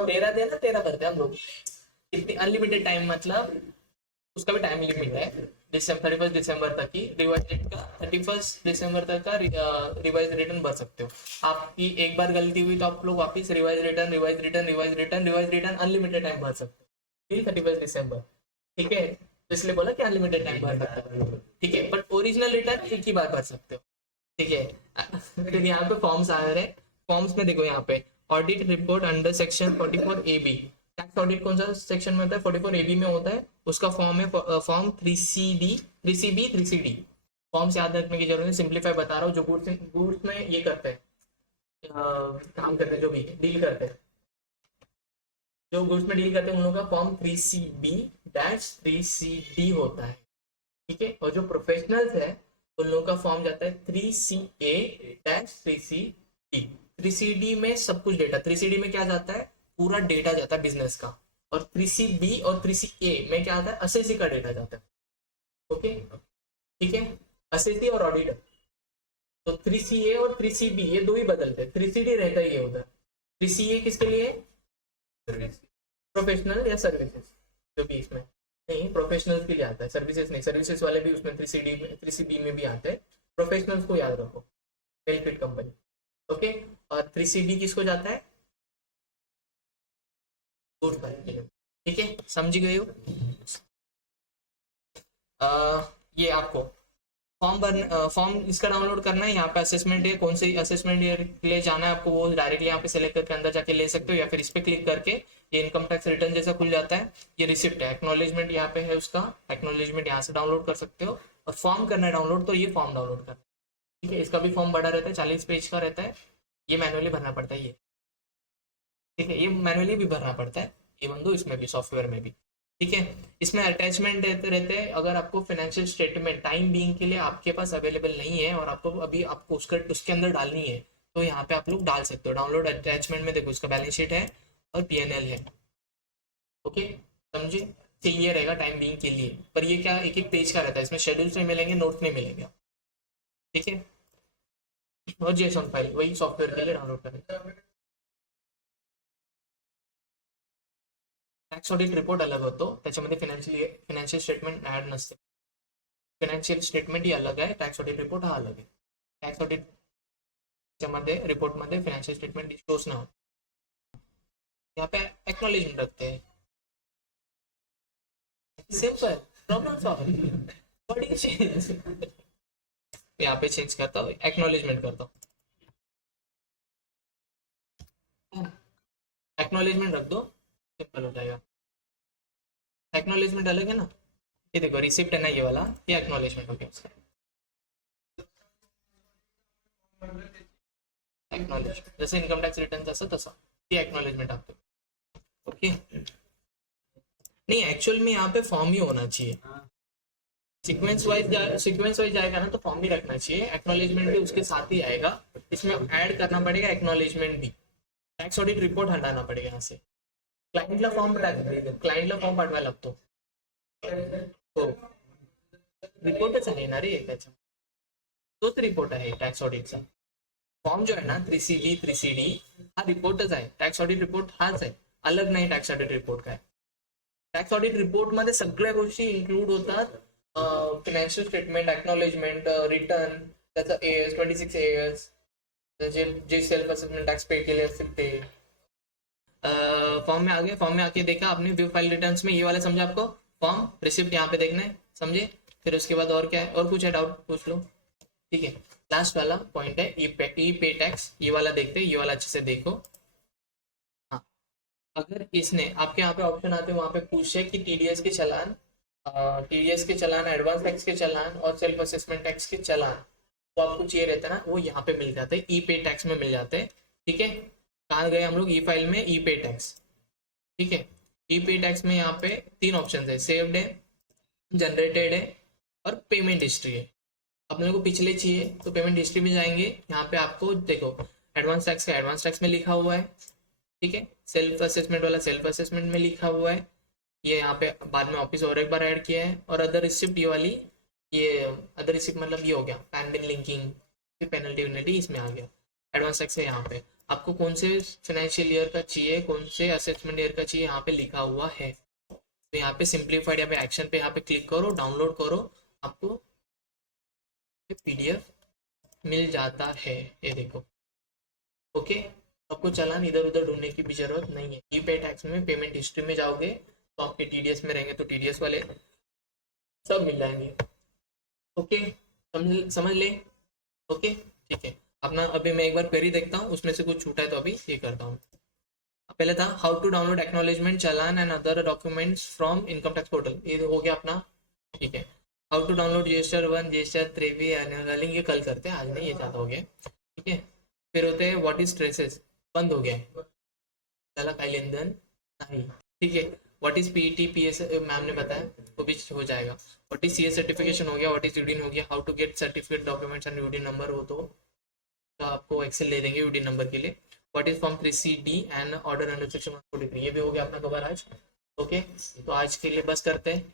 13 दिन ना, 13 भरते हैं हम लोग। इतनी अनलिमिटेड टाइम मतलब उसका भी टाइम लिमिट है, 31 दिसंबर तक की रिवाइज डेट का, 31 दिसंबर तक का रिवाइज रिटर्न भर सकते हो। आपकी एक बार गलती हुई तो आप लोग वापस रिवाइज रिटर्न अनलिमिटेड टाइम भर सकते हो टिल 31 दिसंबर। ठीक है, तो इसलिए बोला कि अनलिमिटेड टाइम भर सकते हो। ठीक है, बट ओरिजिनल रिटर्न एक ही बार भर सकते हो। ठीक है, फिर यहाँ पे फॉर्म्स आ रहे हैं। फॉर्म्स में देखो यहाँ पे audit report under section 44AB। Tax audit कौन सा सेक्शन में होता है? 44AB में होता है। उसका फॉर्म है फॉर्म 3CB 3CD। फॉर्म्स याद रखने की जरूरत है, सिंप्लीफाई बता रहा हूँ। जो गुड्स में ये करते हैं, काम करते हैं, जो भी डील करते हैं, जो गुड्स में डील करते हैं उन लोगों का फॉर्म 3CB-3CD होता है। ठीक है, और जो प्रोफेशनल्स है उन लोगों का फॉर्म जाता है 3CA-3CD। 3CD में सब कुछ डेटा, 3CD में क्या जाता है? पूरा डेटा जाता है बिजनेस का। और 3CB और 3CA में क्या आता है? असेसी का डेटा जाता है। ओके, ठीक है, असेसी और ऑडिटर। तो 3CA और 3CB ये दो ही बदलते हैं, 3CD रहता ही है उधर। 3CA किसके लिए? प्रोफेशनल या सर्विसेज, जो भी इसमें नहीं, प्रोफेशनल्स के लिए आता है, सर्विसेज नहीं। सर्विसेज वाले भी उसमें 3CB में भी आते हैं। प्रोफेशनल्स को याद रखो, बेनिफिट कंपनी। ओके, और 3CB किसको जाता है? ठीक है, समझ गए हो? ये आपको फॉर्म इसका डाउनलोड करना है। यहाँ पे असेसमेंट है, कौन से असेसमेंट के लिए जाना है आपको, वो डायरेक्टली यहाँ पे सेलेक्ट करके अंदर जाके ले सकते हो, या फिर इस पे क्लिक करके ये इनकम टैक्स रिटर्न जैसा खुल जाता है। ये रिसिप्ट है, एक्नॉलेजमेंट यहाँ पे है, उसका एक्नॉलेजमेंट यहाँ से डाउनलोड कर सकते हो। और फॉर्म करना है डाउनलोड, तो ये फॉर्म डाउनलोड करना है। ठीक है, इसका भी फॉर्म बड़ा रहता है, 40 पेज का रहता है, ये मैनुअली भरना पड़ता है ये। ठीक है, ये मैनुअली भी भरना पड़ता है, इवन दो इसमें भी, सॉफ्टवेयर में भी। ठीक है, इसमें अटैचमेंट रहते रहते हैं, अगर आपको फाइनेंशियल स्टेटमेंट टाइम बीइंग के लिए आपके पास अवेलेबल नहीं है और आपको अभी आपको उसके अंदर डालनी है, तो यहाँ पे आप लोग डाल सकते हो। डाउनलोड अटैचमेंट में देखो उसका बैलेंस शीट है और पीएनएल है। ओके, समझे, चाहिए रहेगा टाइम बीइंग के लिए, पर ये क्या एक एक पेज का रहता है, इसमें शेड्यूल्स नहीं मिलेंगे, नोट्स नहीं मिलेंगे। ठीक है, और जेसॉन फाइल वही सॉफ्टवेयर के लिए डाउनलोड करें। टॅक्स ऑडिट रिपोर्ट अलग होतो, त्याच्यामध्ये फिनान्शियल स्टेटमेंट ऍड नसते। फिनान्शियल स्टेटमेंट ही अलग आहे, टॅक्स ऑडिट रिपोर्ट हा अलग आहे। टॅक्स ऑडिट मध्ये रिपोर्ट मध्ये फिनान्शियल स्टेटमेंट डिस्क्लोज ना हो, यहाँ पे एक्नॉलेजमेंट रखते हैं। सिंपल, प्रॉब्लम सॉल्व, बड़ी चेंज। यहाँ पे चेंज करता हूँ, एक्नॉलेजमेंट करता हूँ, एक्नॉलेजमेंट रख दो, सिंपल हो जाएगा। एक्नॉलेजमेंट अलग है ना, ये देखो रिसिप्ट है ना ये वाला, ये एक्नॉलेजमेंट हो गया उसका। एक्नॉलेज जैसे इनकम टॅक्स रिटर्न तसं तसं, ये एक्नॉलेजमेंट आपको। ओके, नहीं एक्चुअल में यहाँ पे फॉर्म ही होना चाहिए, सीक्वेंस वाइज जाएगा ना, तो फॉर्म भी रखना चाहिए, एक्नॉलेजमेंट भी उसके साथ ही आएगा। इसमें ऐड करना पड़ेगा एक्नॉलेजमेंट भी, टॅक्स ऑडिट रिपोर्ट हटाना पड़ेगा यहाँ से। क्लायंटला फॉर्म पाठवायला लागतो, हो रिपोर्टच आहे ना रे त्याचा, तोच रिपोर्ट आहे टॅक्स ऑडिटचा। फॉर्म जो आहे ना 3CD हा रिपोर्टच आहे, टॅक्स ऑडिट रिपोर्ट हाच आहे, अलग नाही टॅक्स ऑडिट रिपोर्ट काय। टॅक्स ऑडिट रिपोर्ट मध्ये सगळ्या गोष्टी इन्क्लूड होतात, फिनान्शियल स्टेटमेंट, एक्नॉलेजमेंट, रिटर्न, त्याचा एएस 26 एएस, जे सेल्फ असेसमेंट टॅक्स पे केले असतील ते। फॉर्म में आ गए, फॉर्म में आके देखा आपने व्यू फाइल रिटर्न्स में ये वाला समझा आपको, फॉर्म रिसिप्ट यहाँ पे देखना है, समझे। फिर उसके बाद और क्या है, और कुछ है डाउट पूछ लो। ठीक है, लास्ट वाला पॉइंट है ई पे टैक्स, ये वाला देखते हैं, ये वाला अच्छे से देखो। हाँ, अगर इसने आपके यहाँ पे ऑप्शन आते हैं, वहाँ पे पूछे कि टीडीएस के चालान, एडवांस टैक्स के चालान और सेल्फ असेसमेंट टैक्स के चालान, वो आपको चाहिए रहता है ना, वो यहाँ पे मिल जाते हैं, ई पे टैक्स में मिल जाते हैं। ठीक है, कहाँ गए हम लोग, ई फाइल में ई पे टैक्स। ठीक है, ई पे टैक्स में यहाँ पे 3 ऑप्शन है, सेव्ड है, जनरेटेड है और पेमेंट हिस्ट्री है। अपने को पिछले चाहिए तो पेमेंट हिस्ट्री में जाएंगे, यहाँ पे आपको देखो एडवांस टैक्स का एडवांस टैक्स में लिखा हुआ है। ठीक है, सेल्फ असेसमेंट वाला सेल्फ असेसमेंट में लिखा हुआ है, ये यहाँ पे बाद में ऑफिस और एक बार ऐड किया है। और अदर रिसिप्ट ये वाली, ये अदर रिसिप्ट मतलब ये हो गया पैन बिल लिंकिंग, फिर पेनल्टी वेनल्टी इसमें आ गया। एडवांस टैक्स है यहाँ पे, आपको कौन से फाइनेंशियल ईयर का चाहिए, कौन से असेसमेंट ईयर का चाहिए, यहाँ पे लिखा हुआ है। तो यहाँ पे सिंप्लीफाइड, यहाँ पे एक्शन पे यहाँ पे क्लिक करो, डाउनलोड करो, आपको पीडीएफ मिल जाता है, ये देखो। ओके, आपको चालान इधर उधर ढूंढने की भी जरूरत नहीं है। ई पे टैक्स में पेमेंट हिस्ट्री में जाओगे तो आपके टीडीएस में रहेंगे, तो टीडीएस वाले सब मिल जाएंगे। ओके, समझ ले। ओके, ठीक है, अपना अभी मैं एक बार क्वेरी देखता हूँ, उसमें से कुछ छूटा है तो अभी ये करता हूँ। पहले था how to download acknowledgement, challan and other documents from income tax portal, ये हो गया अपना। ठीक है, how to download GST 1, GST 3 annual, ये कल करते हैं, आज नहीं, ये ज़्यादा हो गया। ठीक है, फिर होते हैं व्हाट इज स्ट्रेसेस, बंद हो गया, चला काही लेन देन नहीं। ठीक है, what is PET PS ma'am ने बताया, वो भी हो जाएगा। व्हाट इज सीएस सर्टिफिकेशन हो गया, व्हाट इज यूडीन हो गया, how to get certificate documents and UDIN number, हो तो आपको एक्सेल ले देंगे यूडीन नंबर के लिए। What is form 3CD and order under section 143, ये भी हो गया अपना कवर आज। ओके, तो आज के लिए बस करते हैं।